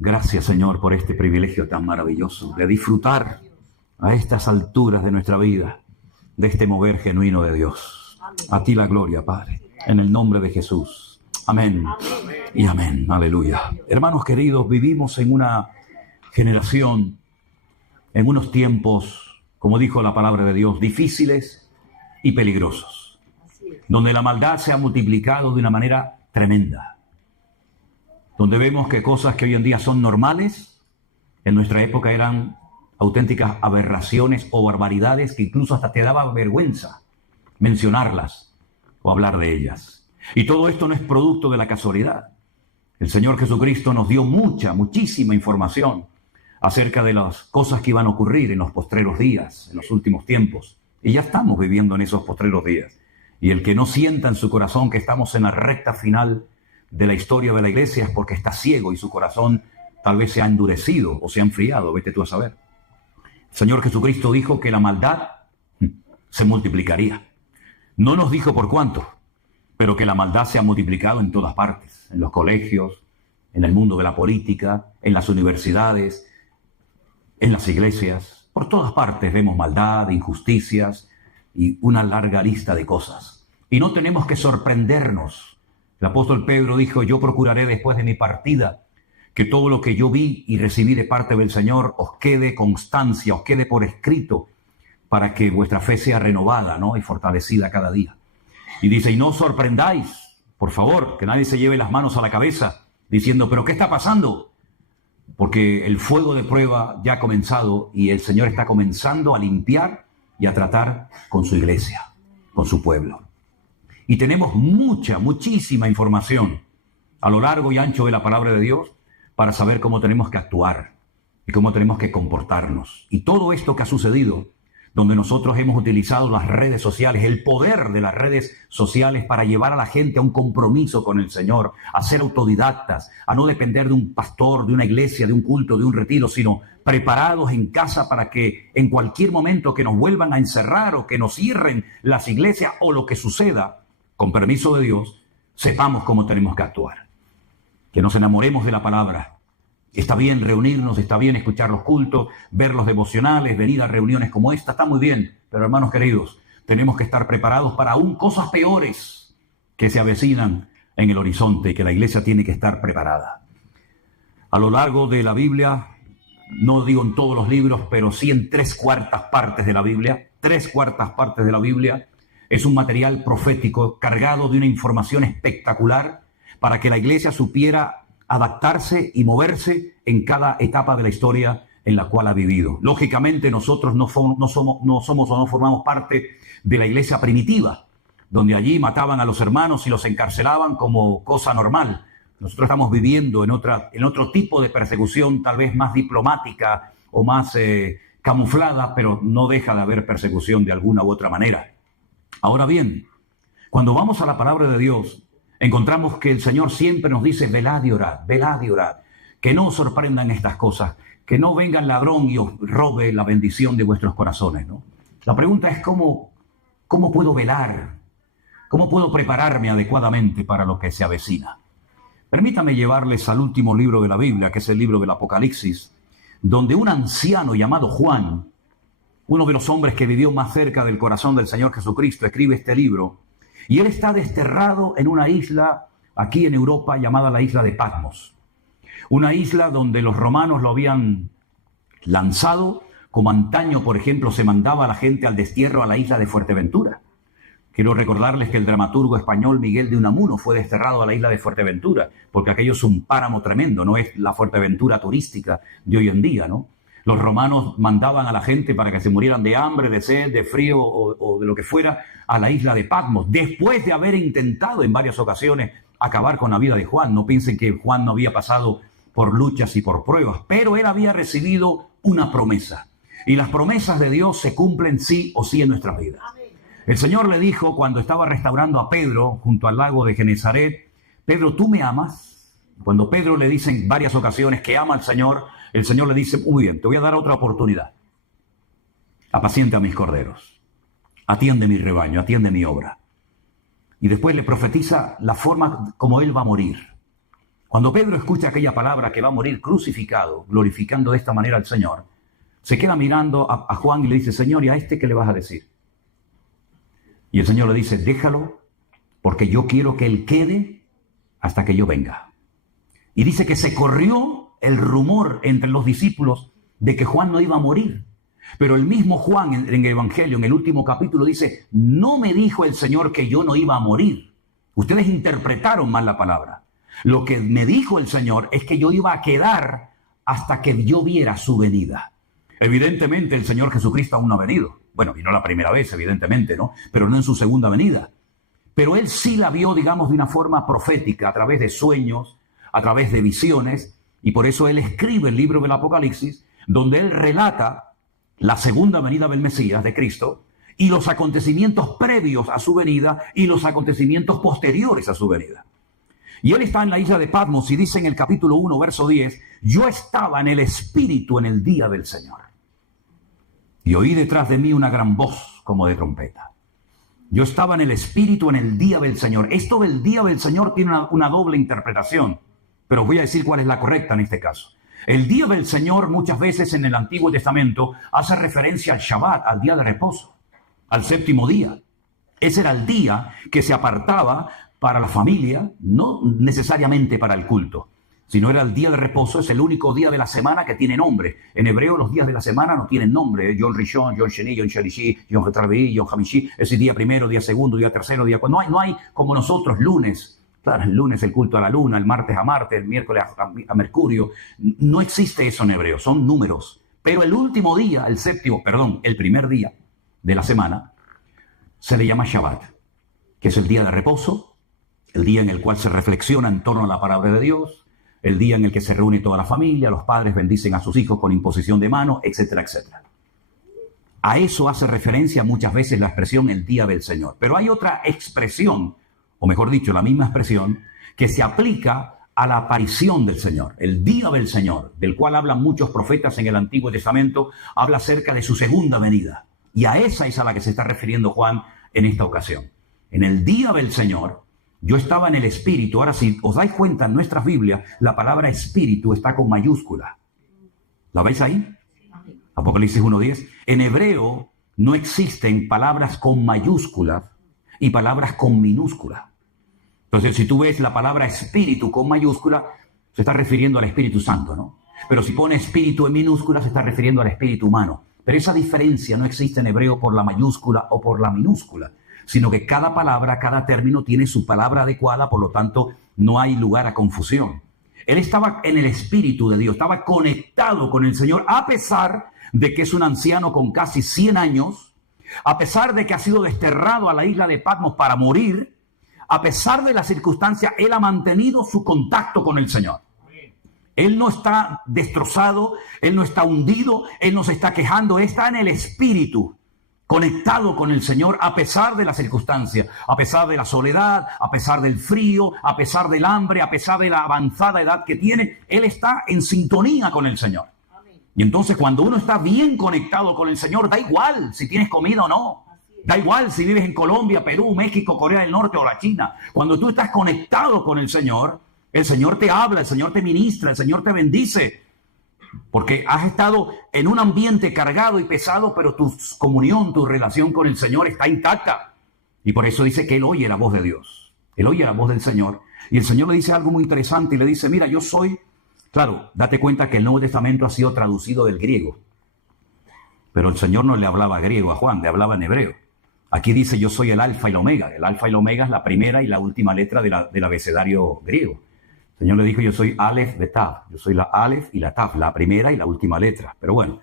Gracias, Señor, por este privilegio tan maravilloso de disfrutar a estas alturas de nuestra vida de este mover genuino de Dios. A ti la gloria, Padre, en el nombre de Jesús. Amén y amén. Aleluya. Hermanos queridos, vivimos en una generación, en unos tiempos, como dijo la palabra de Dios, difíciles y peligrosos, donde la maldad se ha multiplicado de una manera tremenda, donde vemos que cosas que hoy en día son normales, en nuestra época eran auténticas aberraciones o barbaridades que incluso hasta te daba vergüenza mencionarlas o hablar de ellas. Y todo esto no es producto de la casualidad. El Señor Jesucristo nos dio muchísima información acerca de las cosas que iban a ocurrir en los postreros días, en los últimos tiempos. Y ya estamos viviendo en esos postreros días. Y el que no sienta en su corazón que estamos en la recta final de la historia de la iglesia es porque está ciego y su corazón tal vez se ha endurecido o se ha enfriado, vete tú a saber. El Señor Jesucristo dijo que la maldad se multiplicaría. No nos dijo por cuánto, pero que la maldad se ha multiplicado en todas partes, en los colegios, en el mundo de la política, en las universidades, en las iglesias. Por todas partes vemos maldad, injusticias y una larga lista de cosas. Y no tenemos que sorprendernos. El apóstol Pedro dijo, yo procuraré después de mi partida que todo lo que yo vi y recibí de parte del Señor os quede constancia, os quede por escrito, para que vuestra fe sea renovada, ¿no? Y fortalecida cada día. Y dice, y no os sorprendáis, por favor, que nadie se lleve las manos a la cabeza, diciendo, ¿pero qué está pasando? Porque el fuego de prueba ya ha comenzado y el Señor está comenzando a limpiar y a tratar con su iglesia, con su pueblo. Y tenemos muchísima información a lo largo y ancho de la palabra de Dios para saber cómo tenemos que actuar y cómo tenemos que comportarnos. Y todo esto que ha sucedido, donde nosotros hemos utilizado las redes sociales, el poder de las redes sociales para llevar a la gente a un compromiso con el Señor, a ser autodidactas, a no depender de un pastor, de una iglesia, de un culto, de un retiro, sino preparados en casa para que en cualquier momento que nos vuelvan a encerrar o que nos cierren las iglesias o lo que suceda, con permiso de Dios, sepamos cómo tenemos que actuar. Que nos enamoremos de la palabra. Está bien reunirnos, está bien escuchar los cultos, ver los devocionales, venir a reuniones como esta, está muy bien. Pero hermanos queridos, tenemos que estar preparados para aún cosas peores que se avecinan en el horizonte y que la iglesia tiene que estar preparada. A lo largo de la Biblia, no digo en todos los libros, pero sí en 3/4 partes de la Biblia, 3/4 partes de la Biblia, es un material profético cargado de una información espectacular para que la iglesia supiera adaptarse y moverse en cada etapa de la historia en la cual ha vivido. Lógicamente nosotros no somos o no formamos parte de la iglesia primitiva, donde allí mataban a los hermanos y los encarcelaban como cosa normal. Nosotros estamos viviendo en otro tipo de persecución, tal vez más diplomática o más camuflada, pero no deja de haber persecución de alguna u otra manera. Ahora bien, cuando vamos a la palabra de Dios, encontramos que el Señor siempre nos dice, velad y orad, que no os sorprendan estas cosas, que no venga el ladrón y os robe la bendición de vuestros corazones, ¿no? La pregunta es ¿cómo puedo velar? ¿Cómo puedo prepararme adecuadamente para lo que se avecina? Permítame llevarles al último libro de la Biblia, que es el libro del Apocalipsis, donde un anciano llamado Juan, uno de los hombres que vivió más cerca del corazón del Señor Jesucristo, escribe este libro. Y él está desterrado en una isla aquí en Europa llamada la isla de Patmos. Una isla donde los romanos lo habían lanzado, como antaño, por ejemplo, se mandaba a la gente al destierro a la isla de Fuerteventura. Quiero recordarles que el dramaturgo español Miguel de Unamuno fue desterrado a la isla de Fuerteventura, porque aquello es un páramo tremendo, no es la Fuerteventura turística de hoy en día, ¿no? Los romanos mandaban a la gente para que se murieran de hambre, de sed, de frío o de lo que fuera a la isla de Patmos, después de haber intentado en varias ocasiones acabar con la vida de Juan. No piensen que Juan no había pasado por luchas y por pruebas, pero él había recibido una promesa. Y las promesas de Dios se cumplen sí o sí en nuestras vidas. El Señor le dijo cuando estaba restaurando a Pedro junto al lago de Genesaret, Pedro, ¿tú me amas? Cuando Pedro le dice en varias ocasiones que ama al Señor, el Señor le dice, muy bien, te voy a dar otra oportunidad. Apacienta a mis corderos. Atiende mi rebaño, atiende mi obra. Y después le profetiza la forma como él va a morir. Cuando Pedro escucha aquella palabra que va a morir crucificado, glorificando de esta manera al Señor, se queda mirando a Juan y le dice, Señor, ¿y a este qué le vas a decir? Y el Señor le dice, déjalo, porque yo quiero que él quede hasta que yo venga. Y dice que se corrió el rumor entre los discípulos de que Juan no iba a morir. Pero el mismo Juan en el Evangelio, en el último capítulo, dice, no me dijo el Señor que yo no iba a morir. Ustedes interpretaron mal la palabra. Lo que me dijo el Señor es que yo iba a quedar hasta que yo viera su venida. Evidentemente el Señor Jesucristo aún no ha venido. Bueno, y no la primera vez, evidentemente, ¿no? Pero no en su segunda venida. Pero él sí la vio, digamos, de una forma profética, a través de sueños, a través de visiones, y por eso él escribe el libro del Apocalipsis, donde él relata la segunda venida del Mesías, de Cristo, y los acontecimientos previos a su venida y los acontecimientos posteriores a su venida. Y él está en la isla de Patmos y dice en el capítulo 1, verso 10, yo estaba en el Espíritu en el día del Señor. Y oí detrás de mí una gran voz como de trompeta. Yo estaba en el Espíritu en el día del Señor. Esto del día del Señor tiene una doble interpretación, pero voy a decir cuál es la correcta en este caso. El día del Señor muchas veces en el Antiguo Testamento hace referencia al Shabbat, al día de reposo, al séptimo día. Ese era el día que se apartaba para la familia, no necesariamente para el culto, sino era el día de reposo. Es el único día de la semana que tiene nombre. En hebreo los días de la semana no tienen nombre. Yom Rishon, Yom Sheni, Yom Shalishi, Yom Retravi, Yom Hamishi. Es el día primero, día segundo, día tercero, día cuarto. No hay como nosotros lunes. Claro, el lunes el culto a la luna, el martes a Marte, el miércoles a Mercurio. No existe eso en hebreo, son números. Pero el último día, el primer día de la semana, se le llama Shabbat, que es el día de reposo, el día en el cual se reflexiona en torno a la palabra de Dios, el día en el que se reúne toda la familia, los padres bendicen a sus hijos con imposición de mano, etcétera, etcétera. A eso hace referencia muchas veces la expresión el día del Señor. Pero hay otra expresión, o mejor dicho, la misma expresión, que se aplica a la aparición del Señor. El día del Señor, del cual hablan muchos profetas en el Antiguo Testamento, habla acerca de su segunda venida. Y a esa es a la que se está refiriendo Juan en esta ocasión. En el día del Señor, yo estaba en el Espíritu. Ahora, si os dais cuenta, en nuestras Biblias, la palabra Espíritu está con mayúscula. ¿La veis ahí? Apocalipsis 1:10. En hebreo no existen palabras con mayúsculas y palabras con minúscula. Entonces, si tú ves la palabra Espíritu con mayúscula, se está refiriendo al Espíritu Santo, ¿no? Pero si pone Espíritu en minúscula, se está refiriendo al Espíritu humano. Pero esa diferencia no existe en hebreo por la mayúscula o por la minúscula, sino que cada palabra, cada término tiene su palabra adecuada, por lo tanto no hay lugar a confusión. Él estaba en el Espíritu de Dios, estaba conectado con el Señor, a pesar de que es un anciano con casi 100 años, a pesar de que ha sido desterrado a la isla de Patmos para morir, a pesar de la circunstancia, él ha mantenido su contacto con el Señor. Él no está destrozado, él no está hundido, él no se está quejando, él está en el Espíritu, conectado con el Señor a pesar de la circunstancia, a pesar de la soledad, a pesar del frío, a pesar del hambre, a pesar de la avanzada edad que tiene, él está en sintonía con el Señor. Y entonces cuando uno está bien conectado con el Señor, da igual si tienes comida o no. Da igual si vives en Colombia, Perú, México, Corea del Norte o la China. Cuando tú estás conectado con el Señor te habla, el Señor te ministra, el Señor te bendice. Porque has estado en un ambiente cargado y pesado, pero tu comunión, tu relación con el Señor está intacta. Y por eso dice que él oye la voz de Dios. Él oye la voz del Señor. Y el Señor le dice algo muy interesante y le dice, mira, yo soy... Claro, date cuenta que el Nuevo Testamento ha sido traducido del griego. Pero el Señor no le hablaba griego a Juan, le hablaba en hebreo. Aquí dice, yo soy el alfa y la omega. El alfa y la omega es la primera y la última letra del abecedario griego. El Señor le dijo, yo soy Aleph de Tav. Yo soy la Aleph y la Tav, la primera y la última letra. Pero bueno,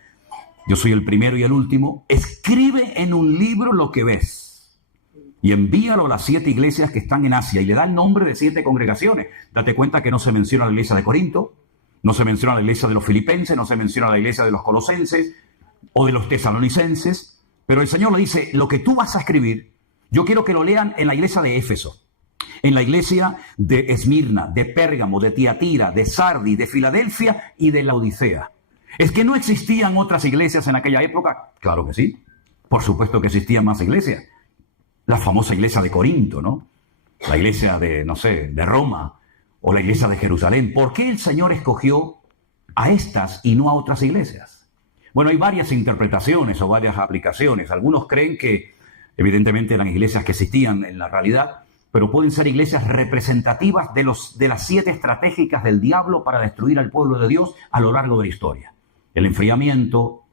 yo soy el primero y el último. Escribe en un libro lo que ves y envíalo a las 7 iglesias que están en Asia. Y le da el nombre de 7 congregaciones. Date cuenta que no se menciona la iglesia de Corinto, no se menciona la iglesia de los filipenses, no se menciona la iglesia de los colosenses o de los tesalonicenses. Pero el Señor le dice, lo que tú vas a escribir, yo quiero que lo lean en la iglesia de Éfeso, en la iglesia de Esmirna, de Pérgamo, de Tiatira, de Sardi, de Filadelfia y de Laodicea. ¿Es que no existían otras iglesias en aquella época? Claro que sí. Por supuesto que existían más iglesias. La famosa iglesia de Corinto, ¿no? La iglesia de, no sé, de Roma, o la iglesia de Jerusalén. ¿Por qué el Señor escogió a estas y no a otras iglesias? Bueno, hay varias interpretaciones o varias aplicaciones. Algunos creen que evidentemente eran iglesias que existían en la realidad, pero pueden ser iglesias representativas de las 7 estratégicas del diablo para destruir al pueblo de Dios a lo largo de la historia. El enfriamiento,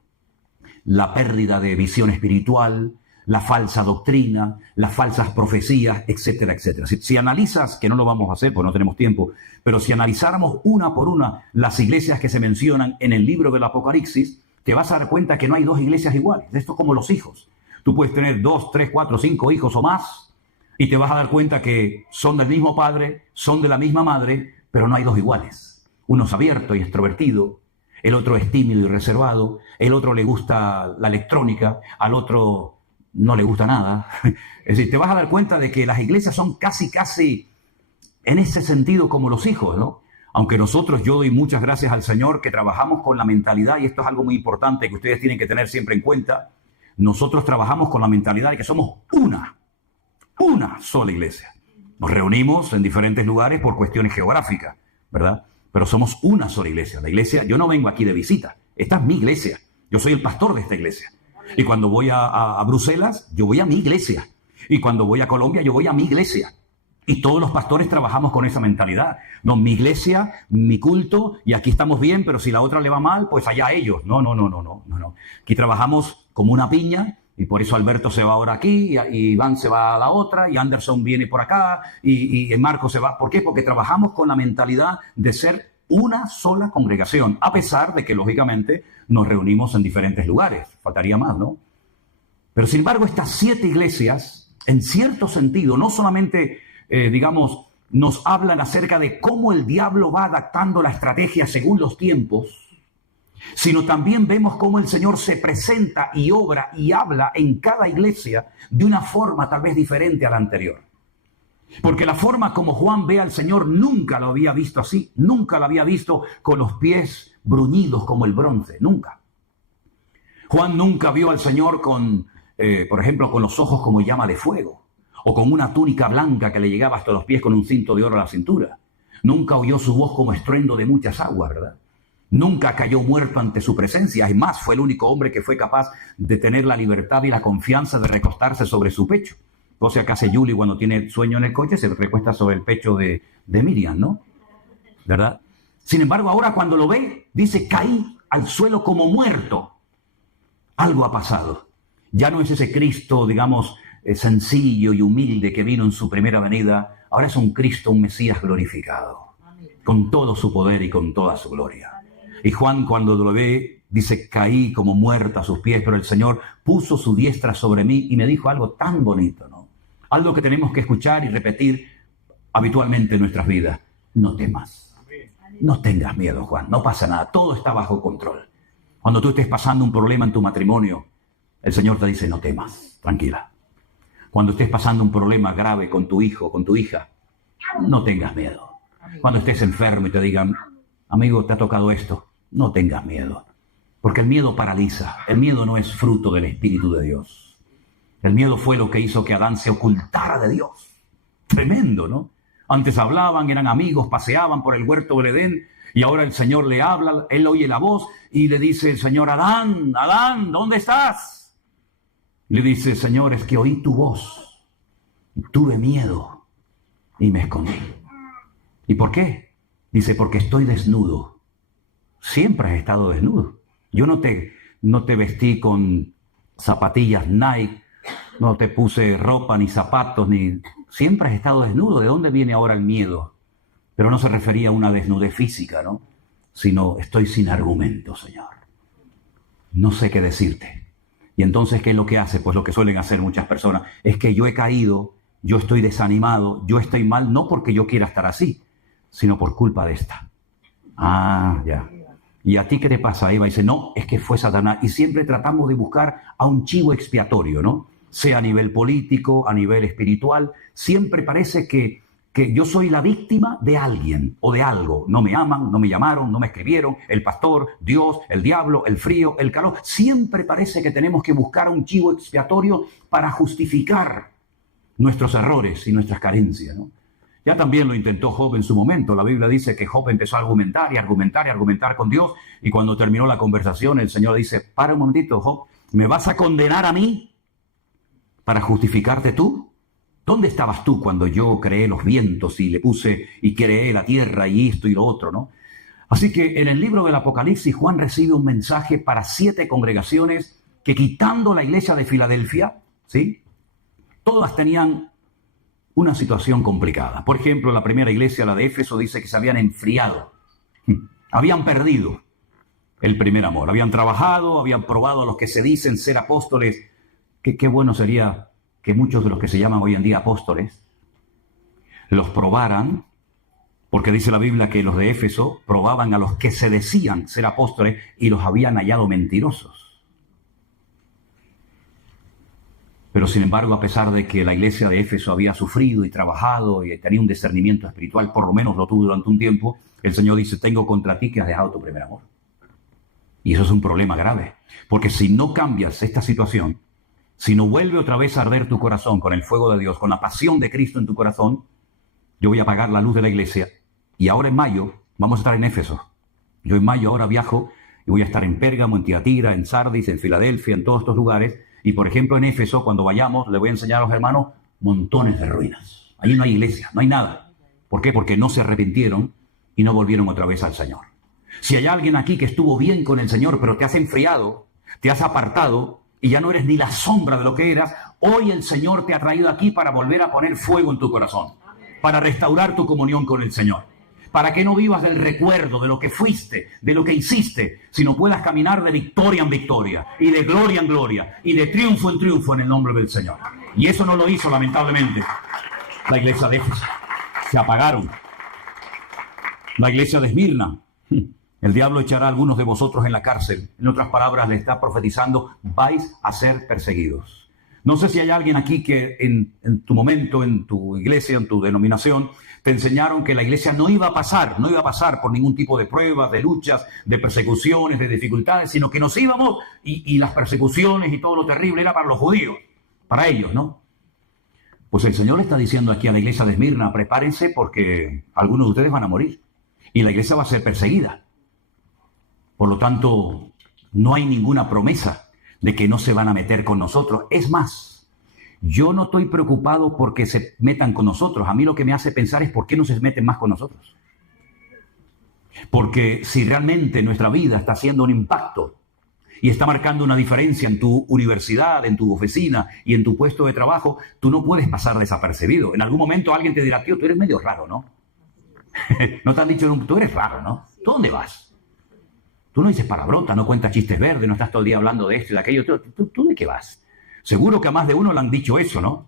la pérdida de visión espiritual, la falsa doctrina, las falsas profecías, etcétera, etcétera. Si analizas, que no lo vamos a hacer porque no tenemos tiempo, pero si analizáramos una por una las iglesias que se mencionan en el libro del Apocalipsis, te vas a dar cuenta que no hay 2 iglesias iguales. Esto es como los hijos. Tú puedes tener 2, 3, 4, 5 hijos o más y te vas a dar cuenta que son del mismo padre, son de la misma madre, pero no hay 2 iguales. Uno es abierto y extrovertido, el otro es tímido y reservado, el otro le gusta la electrónica, al otro no le gusta nada. Es decir, te vas a dar cuenta de que las iglesias son casi en ese sentido como los hijos, ¿no? Aunque nosotros, yo doy muchas gracias al Señor que trabajamos con la mentalidad, y esto es algo muy importante que ustedes tienen que tener siempre en cuenta, nosotros trabajamos con la mentalidad de que somos una sola iglesia. Nos reunimos en diferentes lugares por cuestiones geográficas, ¿verdad? Pero somos una sola iglesia. La iglesia, yo no vengo aquí de visita, esta es mi iglesia, yo soy el pastor de esta iglesia. Y cuando voy a Bruselas, yo voy a mi iglesia. Y cuando voy a Colombia, yo voy a mi iglesia. Y todos los pastores trabajamos con esa mentalidad. No, mi iglesia, mi culto, y aquí estamos bien, pero si la otra le va mal, pues allá ellos. No. Aquí trabajamos como una piña, y por eso Alberto se va ahora aquí, y Iván se va a la otra, y Anderson viene por acá, y Marco se va. ¿Por qué? Porque trabajamos con la mentalidad de ser una sola congregación, a pesar de que, lógicamente, nos reunimos en diferentes lugares. Faltaría más, ¿no? Pero, sin embargo, estas 7 iglesias, en cierto sentido, no solamente, nos hablan acerca de cómo el diablo va adaptando la estrategia según los tiempos, sino también vemos cómo el Señor se presenta y obra y habla en cada iglesia de una forma tal vez diferente a la anterior. Porque la forma como Juan ve al Señor nunca lo había visto así, nunca lo había visto con los pies bruñidos como el bronce, nunca. Juan nunca vio al Señor por ejemplo, con los ojos como llama de fuego, o con una túnica blanca que le llegaba hasta los pies con un cinto de oro a la cintura. Nunca oyó su voz como estruendo de muchas aguas, ¿verdad? Nunca cayó muerto ante su presencia. Es más, fue el único hombre que fue capaz de tener la libertad y la confianza de recostarse sobre su pecho. Cosa que hace Julie cuando tiene sueño en el coche, se recuesta sobre el pecho de Miriam, ¿no? ¿Verdad? Sin embargo, ahora cuando lo ve, dice, caí al suelo como muerto. Algo ha pasado. Ya no es ese Cristo, sencillo y humilde que vino en su primera venida. Ahora es un Cristo, un Mesías glorificado, con todo su poder y con toda su gloria. Y Juan, cuando lo ve, dice, caí como muerto a sus pies, pero el Señor puso su diestra sobre mí y me dijo algo tan bonito, ¿no? Algo que tenemos que escuchar y repetir habitualmente en nuestras vidas. No temas. No tengas miedo, Juan. No pasa nada. Todo está bajo control. Cuando tú estés pasando un problema en tu matrimonio, el Señor te dice, no temas. Tranquila. Cuando estés pasando un problema grave con tu hijo, con tu hija, no tengas miedo. Cuando estés enfermo y te digan, amigo, te ha tocado esto, no tengas miedo. Porque el miedo paraliza. El miedo no es fruto del Espíritu de Dios. El miedo fue lo que hizo que Adán se ocultara de Dios. Tremendo, ¿no? Antes hablaban, eran amigos, paseaban por el huerto del Edén, y ahora el Señor le habla, él oye la voz y le dice el Señor, Adán, Adán, ¿dónde estás? Le dice, Señor, es que oí tu voz, tuve miedo y me escondí. ¿Y por qué? Dice, porque estoy desnudo. Siempre has estado desnudo. Yo no te vestí con zapatillas Nike, no te puse ropa ni zapatos, siempre has estado desnudo. ¿De dónde viene ahora el miedo? Pero no se refería a una desnudez física, ¿no? Sino, estoy sin argumento, Señor. No sé qué decirte. Y entonces, ¿qué es lo que hace? Pues lo que suelen hacer muchas personas. Es que yo he caído, yo estoy desanimado, yo estoy mal, no porque yo quiera estar así, sino por culpa de esta. Ah, ya. ¿Y a ti qué te pasa, Eva? Y dice, no, es que fue Satanás. Y siempre tratamos de buscar a un chivo expiatorio, ¿no? Sea a nivel político, a nivel espiritual. Siempre parece que yo soy la víctima de alguien o de algo. No me aman, no me llamaron, no me escribieron, el pastor, Dios, el diablo, el frío, el calor. Siempre parece que tenemos que buscar a un chivo expiatorio para justificar nuestros errores y nuestras carencias, ¿no? Ya también lo intentó Job en su momento. La Biblia dice que Job empezó a argumentar y argumentar y argumentar con Dios. Y cuando terminó la conversación, el Señor dice, para un momentito, Job, ¿me vas a condenar a mí para justificarte tú? ¿Dónde estabas tú cuando yo creé los vientos y le puse y creé la tierra y esto y lo otro, no? Así que en el libro del Apocalipsis, Juan recibe un mensaje para 7 congregaciones que, quitando la iglesia de Filadelfia, ¿sí?, todas tenían una situación complicada. Por ejemplo, la primera iglesia, la de Éfeso, dice que se habían enfriado, habían perdido el primer amor, habían trabajado, habían probado a los que se dicen ser apóstoles. Qué bueno sería que muchos de los que se llaman hoy en día apóstoles los probaran, porque dice la Biblia que los de Éfeso probaban a los que se decían ser apóstoles y los habían hallado mentirosos. Pero sin embargo, a pesar de que la iglesia de Éfeso había sufrido y trabajado y tenía un discernimiento espiritual, por lo menos lo tuvo durante un tiempo, el Señor dice, tengo contra ti que has dejado tu primer amor. Y eso es un problema grave, porque si no cambias esta situación, si no vuelve otra vez a arder tu corazón con el fuego de Dios, con la pasión de Cristo en tu corazón, yo voy a apagar la luz de la iglesia. Y ahora en mayo vamos a estar en Éfeso. Yo en mayo ahora viajo y voy a estar en Pérgamo, en Tiatira, en Sardis, en Filadelfia, en todos estos lugares. Y por ejemplo en Éfeso, cuando vayamos, le voy a enseñar a los hermanos montones de ruinas. Allí no hay iglesia, no hay nada. ¿Por qué? Porque no se arrepintieron y no volvieron otra vez al Señor. Si hay alguien aquí que estuvo bien con el Señor, pero te has enfriado, te has apartado y ya no eres ni la sombra de lo que eras, hoy el Señor te ha traído aquí para volver a poner fuego en tu corazón, para restaurar tu comunión con el Señor, para que no vivas del recuerdo de lo que fuiste, de lo que hiciste, sino puedas caminar de victoria en victoria, y de gloria en gloria, y de triunfo en triunfo en el nombre del Señor. Y eso no lo hizo, lamentablemente, la iglesia de Éfeso. Se apagaron. La iglesia de Esmirna. El diablo echará a algunos de vosotros en la cárcel. En otras palabras, le está profetizando, vais a ser perseguidos. No sé si hay alguien aquí que en tu momento, en tu iglesia, en tu denominación, te enseñaron que la iglesia no iba a pasar por ningún tipo de pruebas, de luchas, de persecuciones, de dificultades, sino que nos íbamos y las persecuciones y todo lo terrible era para los judíos, para ellos, ¿no? Pues el Señor le está diciendo aquí a la iglesia de Esmirna, prepárense porque algunos de ustedes van a morir y la iglesia va a ser perseguida. Por lo tanto, no hay ninguna promesa de que no se van a meter con nosotros. Es más, yo no estoy preocupado porque se metan con nosotros. A mí lo que me hace pensar es por qué no se meten más con nosotros. Porque si realmente nuestra vida está haciendo un impacto y está marcando una diferencia en tu universidad, en tu oficina y en tu puesto de trabajo, tú no puedes pasar desapercibido. En algún momento alguien te dirá, tío, tú eres medio raro, ¿no? No te han dicho, tú eres raro, ¿no? ¿Tú dónde vas? Tú no dices palabrota, no cuentas chistes verdes, no estás todo el día hablando de esto y de aquello. ¿Tú de qué vas? Seguro que a más de uno le han dicho eso, ¿no?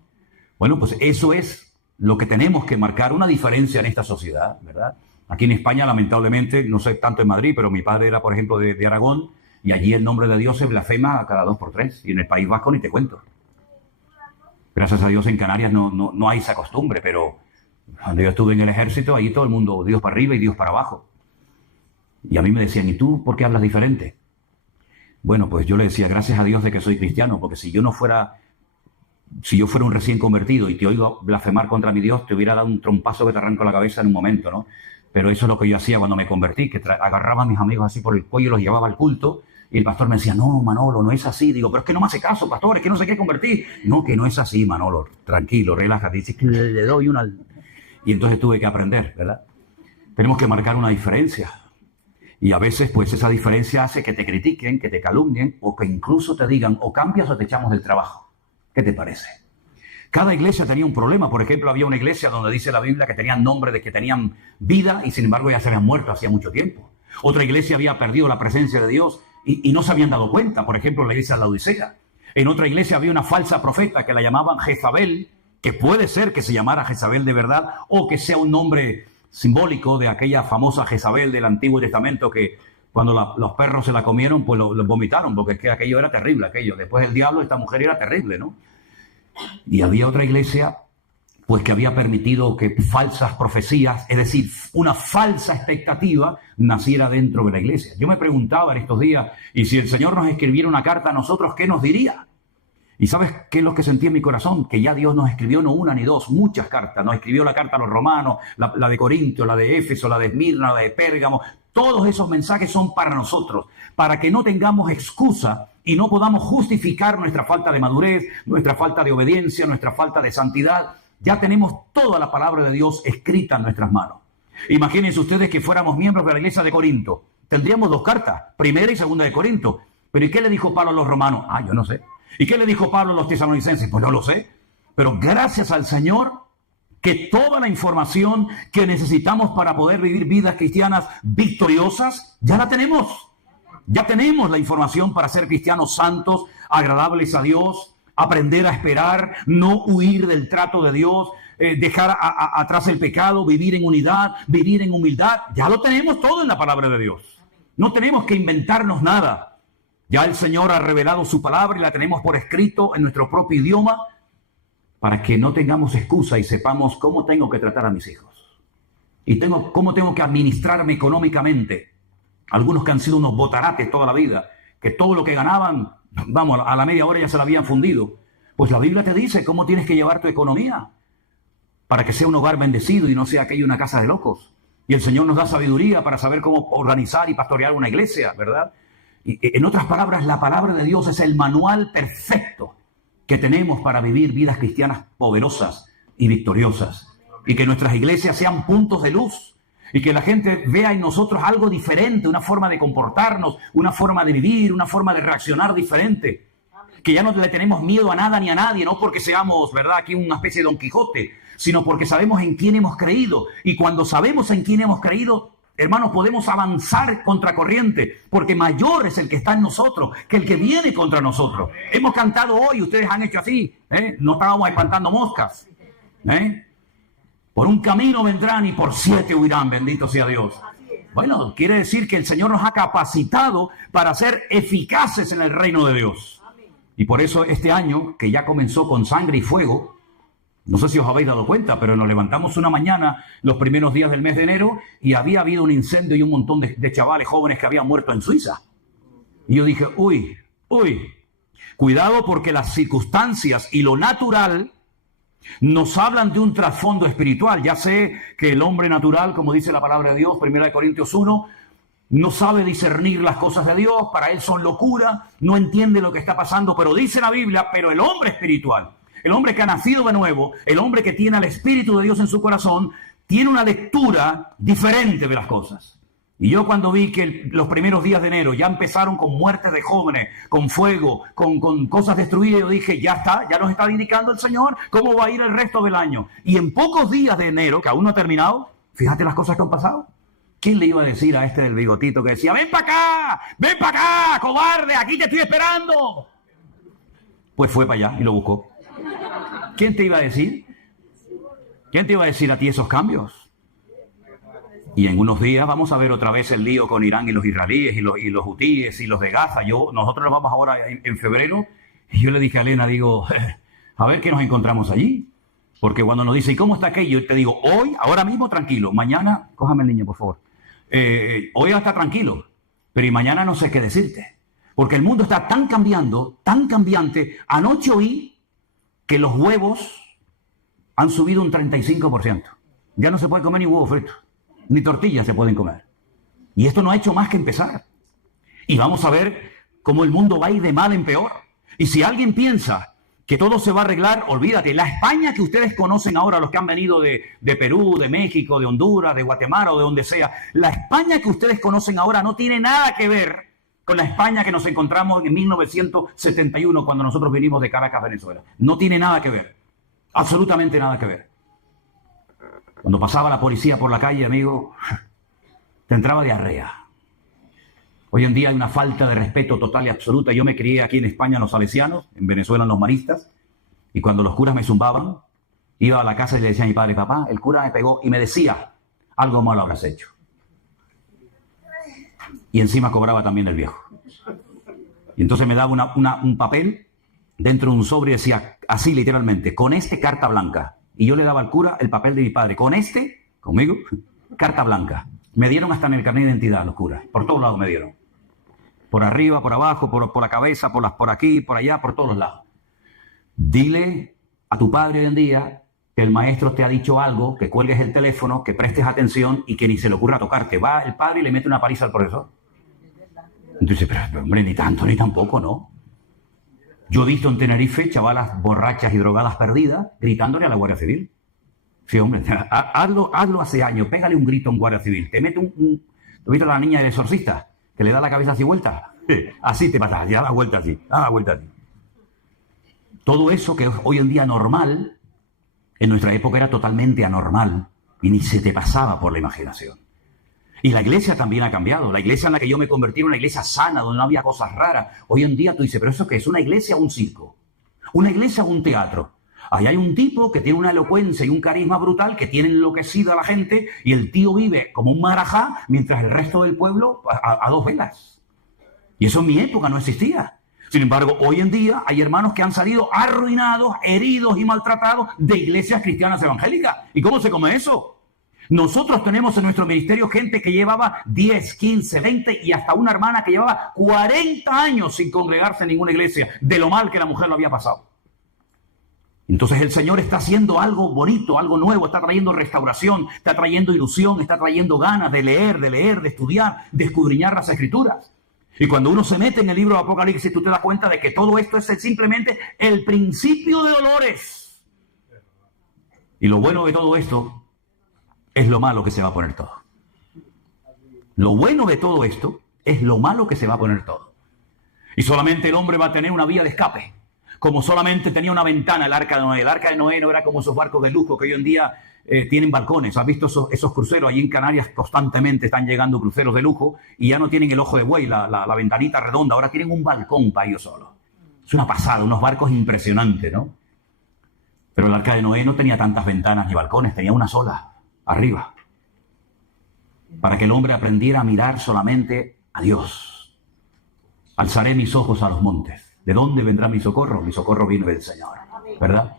Bueno, pues eso es lo que tenemos que marcar, una diferencia en esta sociedad, ¿verdad? Aquí en España, lamentablemente, no sé tanto en Madrid, pero mi padre era, por ejemplo, de Aragón, y allí el nombre de Dios se blasfema a cada 2 por 3, y en el País Vasco ni te cuento. Gracias a Dios en Canarias no hay esa costumbre, pero cuando yo estuve en el ejército, allí todo el mundo, Dios para arriba y Dios para abajo. Y a mí me decían, ¿y tú por qué hablas diferente? Bueno, pues yo le decía, gracias a Dios de que soy cristiano, porque si yo fuera un recién convertido y te oigo blasfemar contra mi Dios, te hubiera dado un trompazo que te arranco la cabeza en un momento, ¿no? Pero eso es lo que yo hacía cuando me convertí, que agarraba a mis amigos así por el cuello y los llevaba al culto, y el pastor me decía, no, Manolo, no es así. Digo, pero es que no me hace caso, pastor, es que no se quiere convertir. No, que no es así, Manolo, tranquilo, relájate. Dice que le doy una... Y entonces tuve que aprender, ¿verdad? Tenemos que marcar una diferencia. Y a veces, pues, esa diferencia hace que te critiquen, que te calumnien, o que incluso te digan, o cambias o te echamos del trabajo. ¿Qué te parece? Cada iglesia tenía un problema. Por ejemplo, había una iglesia donde dice la Biblia que tenían nombre de que tenían vida y sin embargo ya se habían muerto hacía mucho tiempo. Otra iglesia había perdido la presencia de Dios y no se habían dado cuenta. Por ejemplo, la iglesia de la Odisea. En otra iglesia había una falsa profeta que la llamaban Jezabel, que puede ser que se llamara Jezabel de verdad o que sea un nombre simbólico de aquella famosa Jezabel del Antiguo Testamento que cuando los perros se la comieron, pues lo vomitaron, porque es que aquello era terrible, aquello. Después del diablo, esta mujer era terrible, ¿no? Y había otra iglesia, pues que había permitido que falsas profecías, es decir, una falsa expectativa, naciera dentro de la iglesia. Yo me preguntaba en estos días, y si el Señor nos escribiera una carta a nosotros, ¿qué nos diría? ¿Y sabes qué es lo que sentí en mi corazón? Que ya Dios nos escribió no una ni dos, muchas cartas. Nos escribió la carta a los romanos, la de Corinto, la de Éfeso, la de Esmirna, la de Pérgamo. Todos esos mensajes son para nosotros, para que no tengamos excusa y no podamos justificar nuestra falta de madurez, nuestra falta de obediencia, nuestra falta de santidad. Ya tenemos toda la palabra de Dios escrita en nuestras manos. Imagínense ustedes que fuéramos miembros de la iglesia de Corinto. Tendríamos dos cartas, primera y segunda de Corinto. Pero ¿y qué le dijo Pablo a los romanos? Yo no sé. ¿Y qué le dijo Pablo a los tesalonicenses? Pues no lo sé. Pero gracias al Señor que toda la información que necesitamos para poder vivir vidas cristianas victoriosas, ya la tenemos. Ya tenemos la información para ser cristianos santos, agradables a Dios, aprender a esperar, no huir del trato de Dios, dejar atrás el pecado, vivir en unidad, vivir en humildad. Ya lo tenemos todo en la palabra de Dios. No tenemos que inventarnos nada. Ya el Señor ha revelado su palabra y la tenemos por escrito en nuestro propio idioma para que no tengamos excusa y sepamos cómo tengo que tratar a mis hijos. Y cómo tengo que administrarme económicamente. Algunos que han sido unos botarates toda la vida, que todo lo que ganaban, vamos, a la media hora ya se la habían fundido. Pues la Biblia te dice cómo tienes que llevar tu economía para que sea un hogar bendecido y no sea aquello una casa de locos. Y el Señor nos da sabiduría para saber cómo organizar y pastorear una iglesia, ¿verdad? Y, en otras palabras, la palabra de Dios es el manual perfecto que tenemos para vivir vidas cristianas poderosas y victoriosas. Y que nuestras iglesias sean puntos de luz. Y que la gente vea en nosotros algo diferente, una forma de comportarnos, una forma de vivir, una forma de reaccionar diferente. Que ya no le tenemos miedo a nada ni a nadie, no porque seamos, ¿verdad?, aquí una especie de Don Quijote, sino porque sabemos en quién hemos creído. Y cuando sabemos en quién hemos creído, hermanos, podemos avanzar contracorriente, porque mayor es el que está en nosotros que el que viene contra nosotros. Hemos cantado hoy, ustedes han hecho así, no estábamos espantando moscas. Por un camino vendrán y por 7 huirán, bendito sea Dios. Bueno, quiere decir que el Señor nos ha capacitado para ser eficaces en el reino de Dios. Y por eso este año, que ya comenzó con sangre y fuego, no sé si os habéis dado cuenta, pero nos levantamos una mañana los primeros días del mes de enero y había habido un incendio y un montón de chavales jóvenes que habían muerto en Suiza. Y yo dije, uy, cuidado, porque las circunstancias y lo natural nos hablan de un trasfondo espiritual. Ya sé que el hombre natural, como dice la palabra de Dios, 1 Corintios 1, no sabe discernir las cosas de Dios, para él son locura, no entiende lo que está pasando, pero dice la Biblia, pero el hombre espiritual, el hombre que ha nacido de nuevo, el hombre que tiene al Espíritu de Dios en su corazón, tiene una lectura diferente de las cosas. Y yo cuando vi que los primeros días de enero ya empezaron con muertes de jóvenes, con fuego, con cosas destruidas, yo dije, ya está, ya nos está indicando el Señor cómo va a ir el resto del año. Y en pocos días de enero, que aún no ha terminado, fíjate las cosas que han pasado. ¿Quién le iba a decir a este del bigotito que decía, ven para acá, cobarde, aquí te estoy esperando? Pues fue para allá y lo buscó. ¿Quién te iba a decir? ¿Quién te iba a decir a ti esos cambios? Y en unos días vamos a ver otra vez el lío con Irán y los israelíes y los hutíes y los de Gaza. Nosotros nos vamos ahora en febrero. Y yo le dije a Elena, digo, a ver qué nos encontramos allí. Porque cuando nos dice, ¿y cómo está aquello? Yo te digo, hoy, ahora mismo, tranquilo. Mañana, cójame el niño, por favor. Hoy está tranquilo. Pero y mañana no sé qué decirte. Porque el mundo está tan cambiando, tan cambiante. Anoche oí que los huevos han subido un 35%. Ya no se puede comer ni huevo frito. Ni tortillas se pueden comer. Y esto no ha hecho más que empezar. Y vamos a ver cómo el mundo va a ir de mal en peor. Y si alguien piensa que todo se va a arreglar, olvídate. La España que ustedes conocen ahora, los que han venido de Perú, de México, de Honduras, de Guatemala o de donde sea, la España que ustedes conocen ahora no tiene nada que ver con la España que nos encontramos en 1971 cuando nosotros vinimos de Caracas, Venezuela. No tiene nada que ver. Absolutamente nada que ver. Cuando pasaba la policía por la calle, amigo, te entraba diarrea. Hoy en día hay una falta de respeto total y absoluta. Yo me crié aquí en España en los salesianos, en Venezuela en los maristas, y cuando los curas me zumbaban, iba a la casa y le decía a mi padre, papá, el cura me pegó y me decía, algo malo habrás hecho. Y encima cobraba también el viejo. Y entonces me daba un papel dentro de un sobre y decía, así literalmente, con este carta blanca. Y yo le daba al cura el papel de mi padre. Conmigo, carta blanca. Me dieron hasta en el carnet de identidad los curas. Por todos lados me dieron. Por arriba, por abajo, por la cabeza, por aquí, por allá, por todos lados. Dile a tu padre hoy en día que el maestro te ha dicho algo, que cuelgues el teléfono, que prestes atención y que ni se le ocurra tocarte. Va el padre y le mete una paliza al profesor. Entonces, pero hombre, ni tanto ni tampoco, ¿no? Yo he visto en Tenerife chavalas borrachas y drogadas perdidas gritándole a la Guardia Civil. Sí, hombre, hazlo hace años, pégale un grito a un Guardia Civil. Te mete ¿Tú viste a la niña del exorcista? Que le da la cabeza así vuelta. Así te pasa, ya da la vuelta así, da la vuelta así. Todo eso que es hoy en día normal, en nuestra época era totalmente anormal y ni se te pasaba por la imaginación. Y la iglesia también ha cambiado. La iglesia en la que yo me convertí era una iglesia sana, donde no había cosas raras. Hoy en día tú dices, ¿pero eso qué es? ¿Una iglesia o un circo? ¿Una iglesia o un teatro? Ahí hay un tipo que tiene una elocuencia y un carisma brutal que tiene enloquecido a la gente y el tío vive como un marajá mientras el resto del pueblo a dos velas. Y eso en mi época no existía. Sin embargo, hoy en día hay hermanos que han salido arruinados, heridos y maltratados de iglesias cristianas evangélicas. ¿Y cómo se come eso? Nosotros tenemos en nuestro ministerio gente que llevaba 10, 15, 20 y hasta una hermana que llevaba 40 años sin congregarse en ninguna iglesia, de lo mal que la mujer lo había pasado. Entonces el Señor está haciendo algo bonito, algo nuevo, está trayendo restauración, está trayendo ilusión, está trayendo ganas de leer, de estudiar, de escudriñar las Escrituras. Y cuando uno se mete en el libro de Apocalipsis, tú te das cuenta de que todo esto es simplemente el principio de dolores. Y lo bueno de todo esto es lo malo que se va a poner todo. Lo bueno de todo esto es lo malo que se va a poner todo. Y solamente el hombre va a tener una vía de escape. Como solamente tenía una ventana el arca de Noé. El arca de Noé no era como esos barcos de lujo que hoy en día tienen balcones. ¿Has visto esos cruceros? Allí en Canarias constantemente están llegando cruceros de lujo y ya no tienen el ojo de buey, la ventanita redonda. Ahora tienen un balcón para ellos solos. Es una pasada, unos barcos impresionantes, ¿no? Pero el arca de Noé no tenía tantas ventanas ni balcones, tenía una sola, arriba. Para que el hombre aprendiera a mirar solamente a Dios. Alzaré mis ojos a los montes. ¿De dónde vendrá mi socorro? Mi socorro viene del Señor, ¿verdad?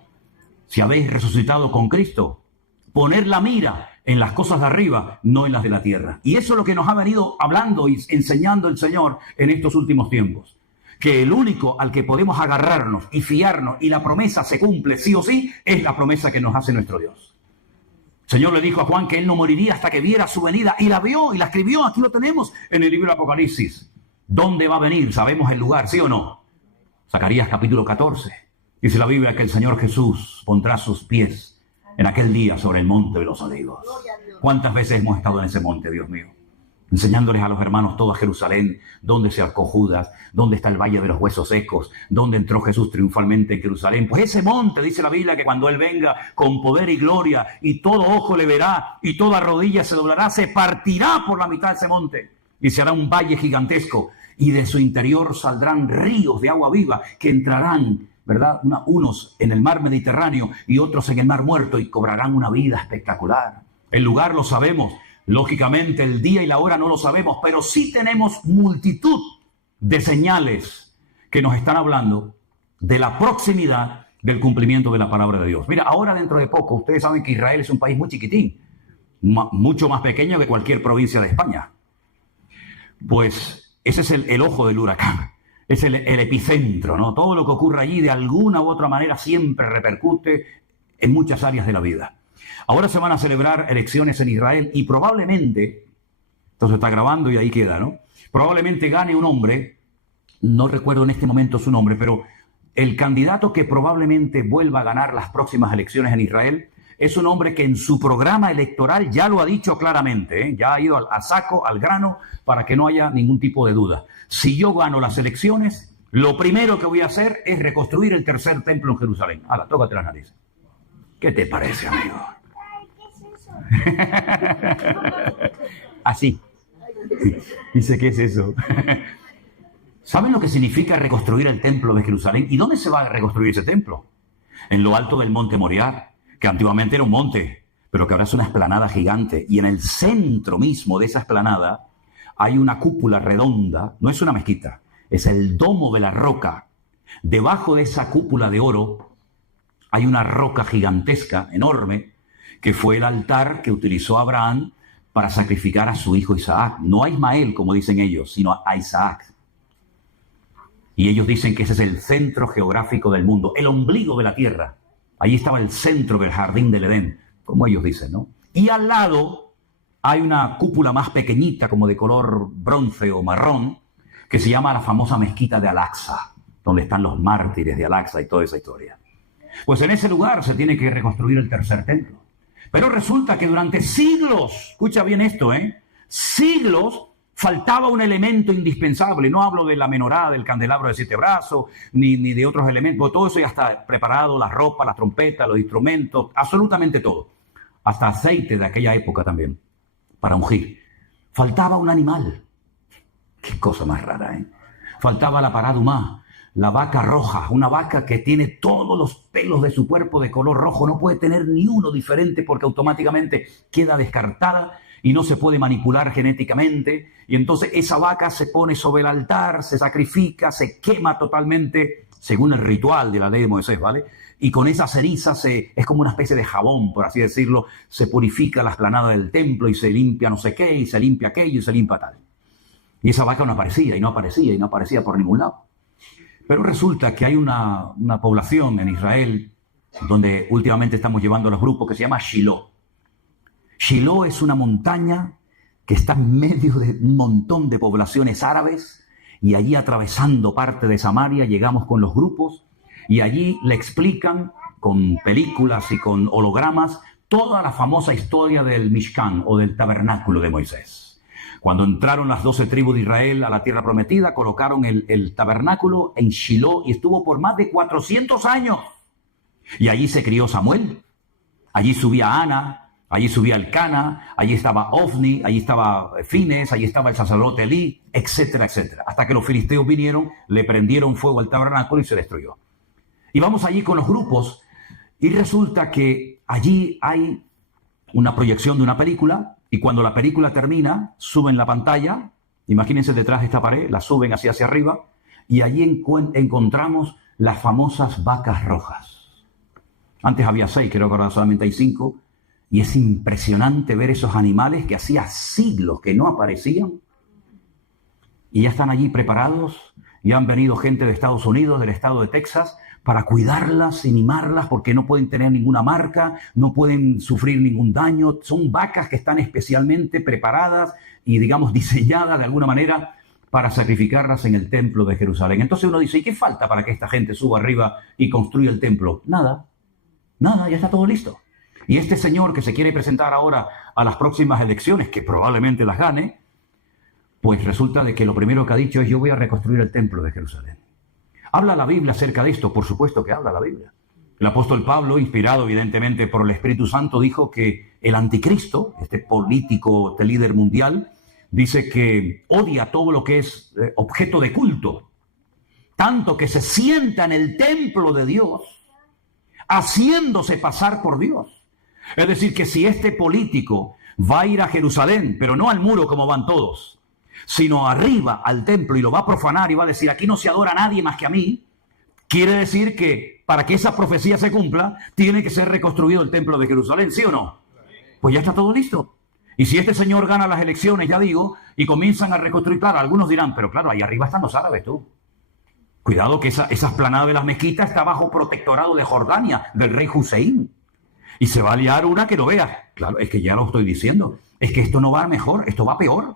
Si habéis resucitado con Cristo, poner la mira en las cosas de arriba, no en las de la tierra. Y eso es lo que nos ha venido hablando y enseñando el Señor en estos últimos tiempos. Que el único al que podemos agarrarnos y fiarnos y la promesa se cumple sí o sí, es la promesa que nos hace nuestro Dios. El Señor le dijo a Juan que él no moriría hasta que viera su venida y la vio y la escribió. Aquí lo tenemos en el libro de Apocalipsis. ¿Dónde va a venir? Sabemos el lugar, ¿sí o no? Zacarías capítulo 14. Dice la Biblia que el Señor Jesús pondrá sus pies en aquel día sobre el monte de los olivos. ¿Cuántas veces hemos estado en ese monte, Dios mío? Enseñándoles a los hermanos toda Jerusalén, dónde se arcó Judas, dónde está el valle de los huesos secos, dónde entró Jesús triunfalmente en Jerusalén. Pues ese monte, dice la Biblia, que cuando Él venga con poder y gloria y todo ojo le verá y toda rodilla se doblará, se partirá por la mitad de ese monte y se hará un valle gigantesco. Y de su interior saldrán ríos de agua viva que entrarán, ¿verdad? Unos en el mar Mediterráneo y otros en el mar Muerto y cobrarán una vida espectacular. El lugar lo sabemos, lógicamente el día y la hora no lo sabemos, pero sí tenemos multitud de señales que nos están hablando de la proximidad del cumplimiento de la palabra de Dios. Mira, ahora dentro de poco, ustedes saben que Israel es un país muy chiquitín, mucho más pequeño que cualquier provincia de España. Pues ese es el ojo del huracán, es el epicentro, ¿no? Todo lo que ocurre allí de alguna u otra manera siempre repercute en muchas áreas de la vida. Ahora se van a celebrar elecciones en Israel y probablemente, esto se está grabando y ahí queda, ¿no? Probablemente gane un hombre, no recuerdo en este momento su nombre, pero el candidato que probablemente vuelva a ganar las próximas elecciones en Israel es un hombre que en su programa electoral ya lo ha dicho claramente, ¿eh? Ya ha ido al saco, al grano, para que no haya ningún tipo de duda. Si yo gano las elecciones, lo primero que voy a hacer es reconstruir el tercer templo en Jerusalén. Hala, tócate las narices. ¿Qué te parece, amigo? Así. Dice, ¿qué es eso? ¿Saben lo que significa reconstruir el templo de Jerusalén? ¿Y dónde se va a reconstruir ese templo? En lo alto del monte Moriah, que antiguamente era un monte, pero que ahora es una explanada gigante. Y en el centro mismo de esa explanada hay una cúpula redonda, no es una mezquita, es el domo de la roca. Debajo de esa cúpula de oro hay una roca gigantesca, enorme, que fue el altar que utilizó Abraham para sacrificar a su hijo Isaac. No a Ismael, como dicen ellos, sino a Isaac. Y ellos dicen que ese es el centro geográfico del mundo, el ombligo de la tierra. Allí estaba el centro del jardín del Edén, como ellos dicen, ¿no? Y al lado hay una cúpula más pequeñita, como de color bronce o marrón, que se llama la famosa mezquita de Al-Aqsa, donde están los mártires de Al-Aqsa y toda esa historia. Pues en ese lugar se tiene que reconstruir el tercer templo. Pero resulta que durante siglos, escucha bien esto, siglos, faltaba un elemento indispensable. No hablo de la menorá, del candelabro de 7 brazos, ni de otros elementos. Todo eso ya está preparado, la ropa, la trompeta, los instrumentos, absolutamente todo. Hasta aceite de aquella época también, para ungir. Faltaba un animal. Qué cosa más rara, Faltaba la parada humana, la vaca roja, una vaca que tiene todos los pelos de su cuerpo de color rojo. No puede tener ni uno diferente porque automáticamente queda descartada y no se puede manipular genéticamente. Y entonces esa vaca se pone sobre el altar, se sacrifica, se quema totalmente, según el ritual de la ley de Moisés, ¿vale? Y con esa ceniza es como una especie de jabón, por así decirlo, se purifica la explanada del templo y se limpia no sé qué, y se limpia aquello y se limpia tal. Y esa vaca no aparecía, y no aparecía, y no aparecía por ningún lado. Pero resulta que hay una población en Israel donde últimamente estamos llevando a los grupos que se llama Shiloh. Shiloh es una montaña que está en medio de un montón de poblaciones árabes y allí atravesando parte de Samaria llegamos con los grupos y allí le explican con películas y con hologramas toda la famosa historia del Mishkan o del tabernáculo de Moisés. Cuando entraron las 12 tribus de Israel a la tierra prometida, colocaron el tabernáculo en Shiloh y estuvo por más de 400 años. Y allí se crió Samuel, allí subía Ana, allí subía Elcana, allí estaba Ofni, allí estaba Fines, allí estaba el sacerdote Elí, etcétera, etcétera. Hasta que los filisteos vinieron, le prendieron fuego al tabernáculo y se destruyó. Y vamos allí con los grupos y resulta que allí hay una proyección de una película. Y cuando la película termina, suben la pantalla, imagínense detrás de esta pared, la suben hacia arriba, y allí encontramos las famosas vacas rojas. Antes había 6, creo que ahora solamente hay 5, y es impresionante ver esos animales que hacía siglos que no aparecían, y ya están allí preparados, y han venido gente de Estados Unidos, del estado de Texas, para cuidarlas y mimarlas porque no pueden tener ninguna marca, no pueden sufrir ningún daño. Son vacas que están especialmente preparadas y, digamos, diseñadas de alguna manera para sacrificarlas en el templo de Jerusalén. Entonces uno dice, ¿y qué falta para que esta gente suba arriba y construya el templo? Nada, ya está todo listo. Y este señor que se quiere presentar ahora a las próximas elecciones, que probablemente las gane, pues resulta de que lo primero que ha dicho es: yo voy a reconstruir el templo de Jerusalén. ¿Habla la Biblia acerca de esto? Por supuesto que habla la Biblia. El apóstol Pablo, inspirado evidentemente por el Espíritu Santo, dijo que el anticristo, este político, este líder mundial, dice que odia todo lo que es objeto de culto, tanto que se sienta en el templo de Dios, haciéndose pasar por Dios. Es decir, que si este político va a ir a Jerusalén, pero no al muro como van todos, sino arriba al templo y lo va a profanar y va a decir: aquí no se adora a nadie más que a mí, quiere decir que para que esa profecía se cumpla, tiene que ser reconstruido el templo de Jerusalén, ¿sí o no? Pues ya está todo listo. Y si este señor gana las elecciones, ya digo, y comienzan a reconstruir, claro, algunos dirán: pero claro, ahí arriba están los árabes, tú. Cuidado que esa esplanada de las mezquitas está bajo protectorado de Jordania, del rey Hussein. Y se va a liar una que no veas. Claro, es que ya lo estoy diciendo. Es que esto no va mejor, esto va peor.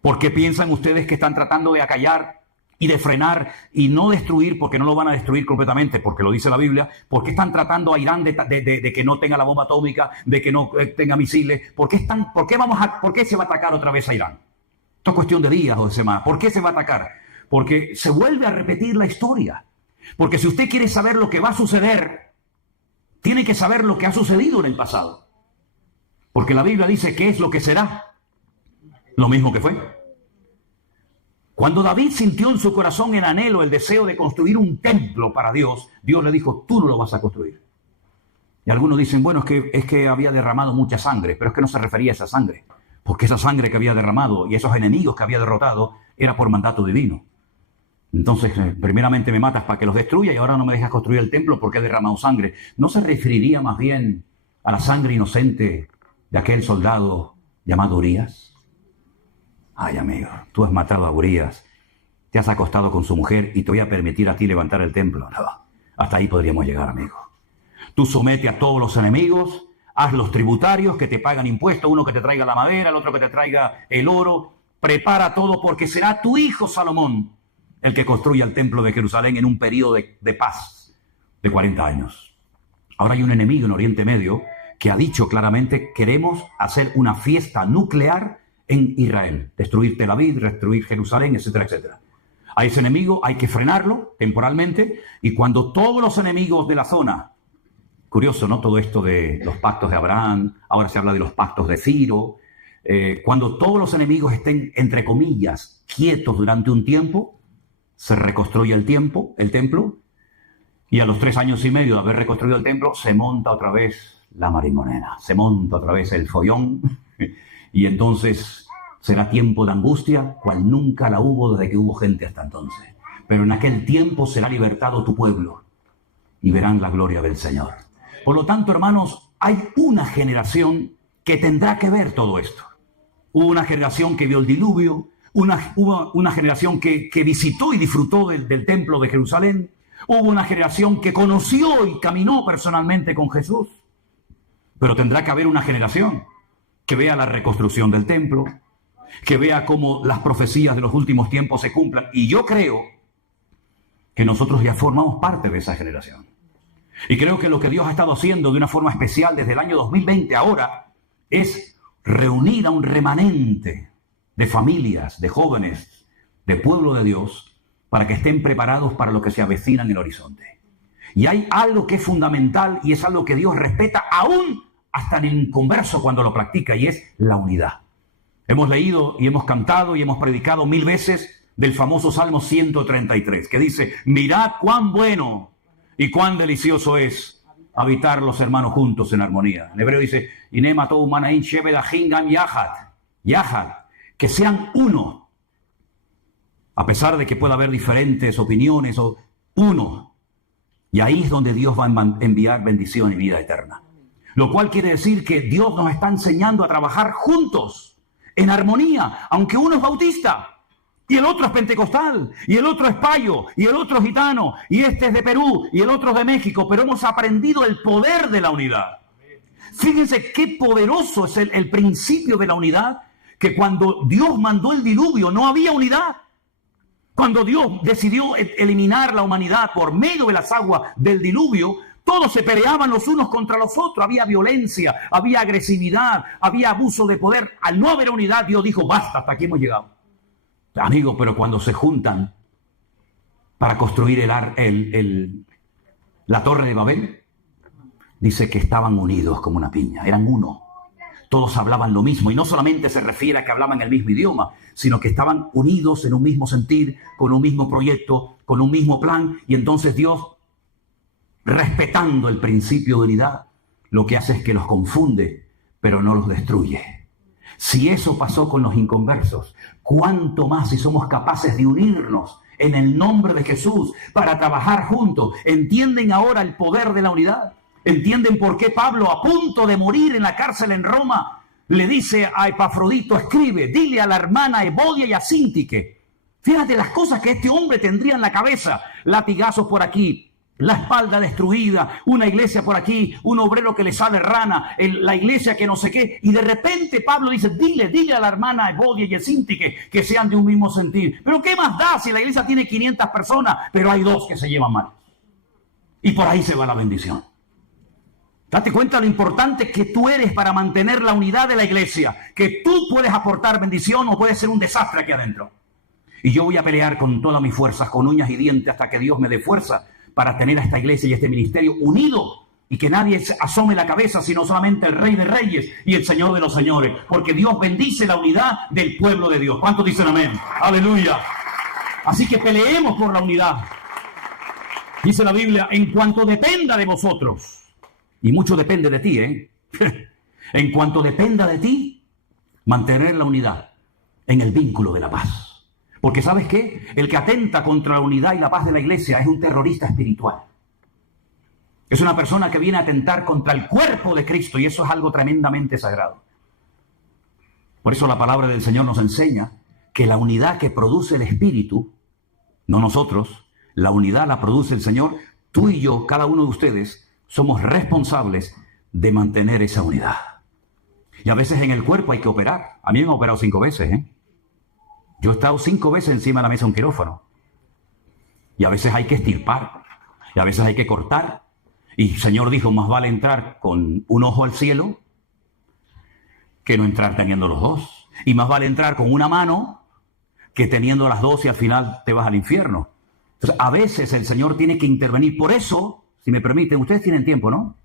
¿Por qué piensan ustedes que están tratando de acallar y de frenar y no destruir, porque no lo van a destruir completamente, porque lo dice la Biblia? ¿Por qué están tratando a Irán de que no tenga la bomba atómica, de que no tenga misiles? ¿Por qué se va a atacar otra vez a Irán? Esto es cuestión de días o de semanas. ¿Por qué se va a atacar? Porque se vuelve a repetir la historia. Porque si usted quiere saber lo que va a suceder, tiene que saber lo que ha sucedido en el pasado. Porque la Biblia dice qué es lo que será. Lo mismo que fue. Cuando David sintió en su corazón el anhelo, el deseo de construir un templo para Dios, Dios le dijo: tú no lo vas a construir. Y algunos dicen: bueno, es que había derramado mucha sangre, pero es que no se refería a esa sangre, porque esa sangre que había derramado y esos enemigos que había derrotado era por mandato divino. Entonces, primeramente me matas para que los destruya y ahora no me dejas construir el templo porque he derramado sangre. ¿No se referiría más bien a la sangre inocente de aquel soldado llamado Urías? Ay, amigo, tú has matado a Urías, te has acostado con su mujer y te voy a permitir a ti levantar el templo. No, hasta ahí podríamos llegar, amigo. Tú somete a todos los enemigos, haz los tributarios que te pagan impuestos, uno que te traiga la madera, el otro que te traiga el oro, prepara todo porque será tu hijo Salomón el que construya el templo de Jerusalén en un periodo de paz de 40 años. Ahora hay un enemigo en Oriente Medio que ha dicho claramente: queremos hacer una fiesta nuclear en Israel, destruir Tel Aviv, destruir Jerusalén, etcétera, etcétera. A ese enemigo hay que frenarlo temporalmente, y cuando todos los enemigos de la zona, curioso, ¿no? Todo esto de los pactos de Abraham, ahora se habla de los pactos de Ciro, cuando todos los enemigos estén, entre comillas, quietos durante un tiempo, se reconstruye el templo, y a los 3 años y medio de haber reconstruido el templo, se monta otra vez la marimonena, se monta otra vez el follón, y entonces será tiempo de angustia, cual nunca la hubo desde que hubo gente hasta entonces. Pero en aquel tiempo será libertado tu pueblo, y verán la gloria del Señor. Por lo tanto, hermanos, hay una generación que tendrá que ver todo esto. Hubo una generación que vio el diluvio, hubo una generación que visitó y disfrutó del templo de Jerusalén, hubo una generación que conoció y caminó personalmente con Jesús, pero tendrá que haber una generación que vea la reconstrucción del templo, que vea cómo las profecías de los últimos tiempos se cumplan. Y yo creo que nosotros ya formamos parte de esa generación. Y creo que lo que Dios ha estado haciendo de una forma especial desde el año 2020 ahora es reunir a un remanente de familias, de jóvenes, de pueblo de Dios, para que estén preparados para lo que se avecina en el horizonte. Y hay algo que es fundamental y es algo que Dios respeta aún hasta en el inconverso cuando lo practica, y es la unidad. Hemos leído y hemos cantado y hemos predicado 1000 veces del famoso Salmo 133, que dice: mirad cuán bueno y cuán delicioso es habitar los hermanos juntos en armonía. En hebreo dice: yahad, que sean uno, a pesar de que pueda haber diferentes opiniones, o uno. Y ahí es donde Dios va a enviar bendición y vida eterna. Lo cual quiere decir que Dios nos está enseñando a trabajar juntos, en armonía, aunque uno es bautista, y el otro es pentecostal, y el otro es payo, y el otro es gitano, y este es de Perú, y el otro es de México, pero hemos aprendido el poder de la unidad. Fíjense qué poderoso es el principio de la unidad, que cuando Dios mandó el diluvio no había unidad. Cuando Dios decidió eliminar la humanidad por medio de las aguas del diluvio, todos se peleaban los unos contra los otros, había violencia, había agresividad, había abuso de poder. Al no haber unidad, Dios dijo: basta, hasta aquí hemos llegado. Amigos, pero cuando se juntan para construir la torre de Babel, dice que estaban unidos como una piña, eran uno. Todos hablaban lo mismo, y no solamente se refiere a que hablaban el mismo idioma, sino que estaban unidos en un mismo sentir, con un mismo proyecto, con un mismo plan. Y entonces Dios, respetando el principio de unidad, lo que hace es que los confunde, pero no los destruye. Si eso pasó con los inconversos, ¿cuánto más si somos capaces de unirnos en el nombre de Jesús para trabajar juntos? ¿Entienden ahora el poder de la unidad? ¿Entienden por qué Pablo, a punto de morir en la cárcel en Roma, le dice a Epafrodito: escribe, dile a la hermana Evodia y a Síntique? Fíjate las cosas que este hombre tendría en la cabeza: latigazos por aquí, la espalda destruida, una iglesia por aquí, un obrero que le sale rana, la iglesia que no sé qué. Y de repente Pablo dice: dile a la hermana Evodia y a Síntique que sean de un mismo sentir. Pero ¿qué más da si la iglesia tiene 500 personas, pero hay 2 que se llevan mal? Y por ahí se va la bendición. Date cuenta lo importante que tú eres para mantener la unidad de la iglesia, que tú puedes aportar bendición o puedes ser un desastre aquí adentro. Y yo voy a pelear con todas mis fuerzas, con uñas y dientes, hasta que Dios me dé fuerza para tener a esta iglesia y este ministerio unido, y que nadie asome la cabeza, sino solamente el Rey de Reyes y el Señor de los Señores, porque Dios bendice la unidad del pueblo de Dios. ¿Cuántos dicen amén? ¡Aleluya! Así que peleemos por la unidad. Dice la Biblia: en cuanto dependa de vosotros. Y mucho depende de ti, ¿eh? En cuanto dependa de ti, mantener la unidad en el vínculo de la paz. Porque ¿sabes qué? El que atenta contra la unidad y la paz de la iglesia es un terrorista espiritual. Es una persona que viene a atentar contra el cuerpo de Cristo, y eso es algo tremendamente sagrado. Por eso la palabra del Señor nos enseña que la unidad que produce el Espíritu no nosotros. La unidad la produce el Señor. Tú y yo, cada uno de ustedes, somos responsables de mantener esa unidad. Y a veces en el cuerpo hay que operar. A mí me han operado 5 veces, ¿eh? Yo he estado 5 veces encima de la mesa de un quirófano. Y a veces hay que extirpar. Y a veces hay que cortar. Y el Señor dijo, más vale entrar con un ojo al cielo que no entrar teniendo los dos. Y más vale entrar con una mano que teniendo las dos y al final te vas al infierno. Entonces, a veces el Señor tiene que intervenir. Por eso, si me permiten, ustedes tienen tiempo, ¿no?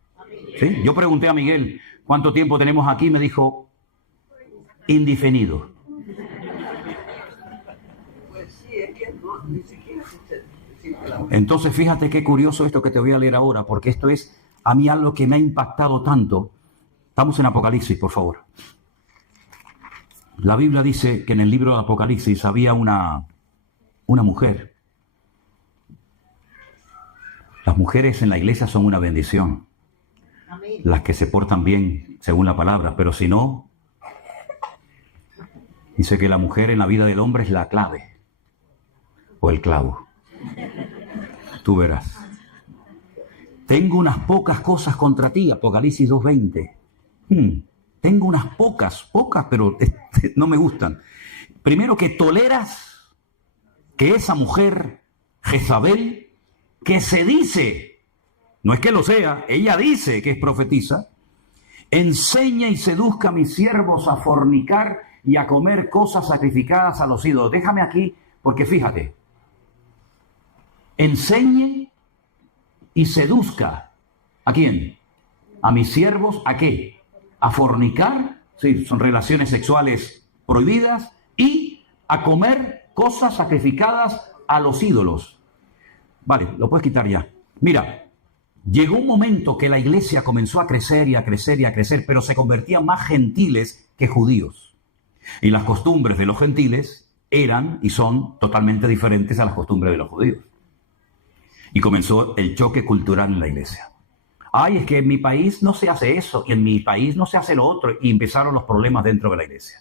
¿Sí? Yo pregunté a Miguel, ¿cuánto tiempo tenemos aquí? Me dijo, indefinido. Entonces, fíjate qué curioso esto que te voy a leer ahora, porque esto es a mí algo que me ha impactado tanto. Estamos en Apocalipsis, por favor. La Biblia dice que en el libro de Apocalipsis había una mujer. Las mujeres en la iglesia son una bendición. Las que se portan bien, según la palabra, pero si no, dice que la mujer en la vida del hombre es la clave o el clavo. Tú verás. Tengo unas pocas cosas contra ti, Apocalipsis 2:20. Tengo unas pocas, pero no me gustan. Primero, que toleras que esa mujer, Jezabel, que se dice, no es que lo sea, ella dice que es profetisa, enseña y seduzca a mis siervos a fornicar y a comer cosas sacrificadas a los ídolos. Déjame aquí, porque fíjate, enseñe y seduzca, ¿a quién? A mis siervos, ¿a qué? A fornicar, sí, son relaciones sexuales prohibidas, y a comer cosas sacrificadas a los ídolos. Vale, lo puedes quitar ya. Mira, llegó un momento que la iglesia comenzó a crecer y a crecer y a crecer, pero se convertían más gentiles que judíos. Y las costumbres de los gentiles eran y son totalmente diferentes a las costumbres de los judíos. Y comenzó el choque cultural en la iglesia. Ay, es que en mi país no se hace eso, y en mi país no se hace lo otro, y empezaron los problemas dentro de la iglesia.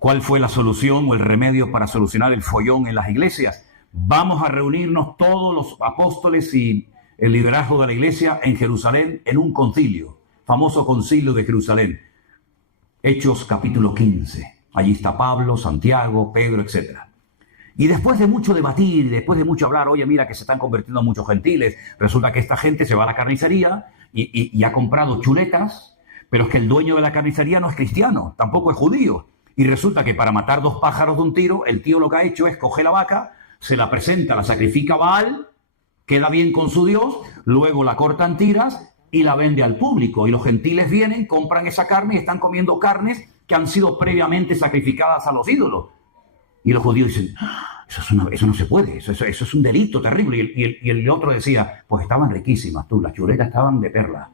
¿Cuál fue la solución o el remedio para solucionar el follón en las iglesias? Vamos a reunirnos todos los apóstoles y el liderazgo de la iglesia en Jerusalén en un concilio, famoso concilio de Jerusalén. Hechos capítulo 15. Allí está Pablo, Santiago, Pedro, etc. Y después de mucho debatir, después de mucho hablar, oye, mira que se están convirtiendo muchos gentiles, resulta que esta gente se va a la carnicería y ha comprado chuletas, pero es que el dueño de la carnicería no es cristiano, tampoco es judío. Y resulta que para matar 2 pájaros de un tiro, el tío lo que ha hecho es coger la vaca, se la presenta, la sacrifica a Baal, queda bien con su Dios, luego la corta en tiras y la vende al público. Y los gentiles vienen, compran esa carne y están comiendo carnes que han sido previamente sacrificadas a los ídolos. Y los judíos dicen, eso no se puede, eso es un delito terrible. Y el otro decía, pues estaban riquísimas, las chuletas estaban de perla.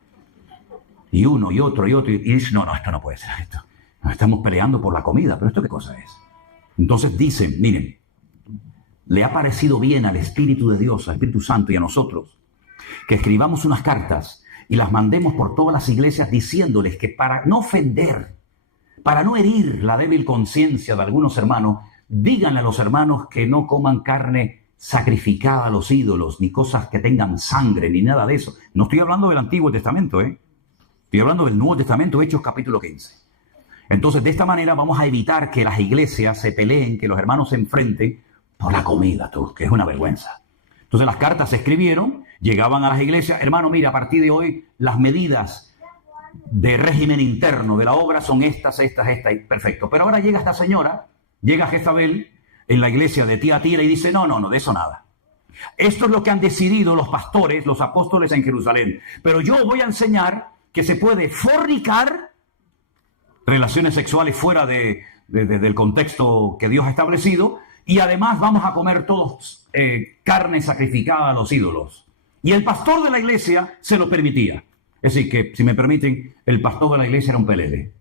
Y uno, y otro, y dice, no, esto no puede ser esto. Nos estamos peleando por la comida, pero ¿esto qué cosa es? Entonces dicen, miren, le ha parecido bien al Espíritu de Dios, al Espíritu Santo y a nosotros, que escribamos unas cartas y las mandemos por todas las iglesias diciéndoles que para no ofender, para no herir la débil conciencia de algunos hermanos, díganle a los hermanos que no coman carne sacrificada a los ídolos, ni cosas que tengan sangre, ni nada de eso. No estoy hablando del Antiguo Testamento, estoy hablando del Nuevo Testamento, Hechos capítulo 15. Entonces, de esta manera vamos a evitar que las iglesias se peleen, que los hermanos se enfrenten por la comida, que es una vergüenza. Entonces, las cartas se escribieron, llegaban a las iglesias, hermano, mira, a partir de hoy las medidas de régimen interno de la obra son estas, y perfecto. Pero ahora llega esta señora, llega Jezabel en la iglesia de Tiatira y dice, no, de eso nada. Esto es lo que han decidido los pastores, los apóstoles en Jerusalén. Pero yo voy a enseñar que se puede fornicar, relaciones sexuales fuera del contexto que Dios ha establecido, y además vamos a comer todos carne sacrificada a los ídolos. Y el pastor de la iglesia se lo permitía. Es decir, que, si me permiten, el pastor de la iglesia era un pelele.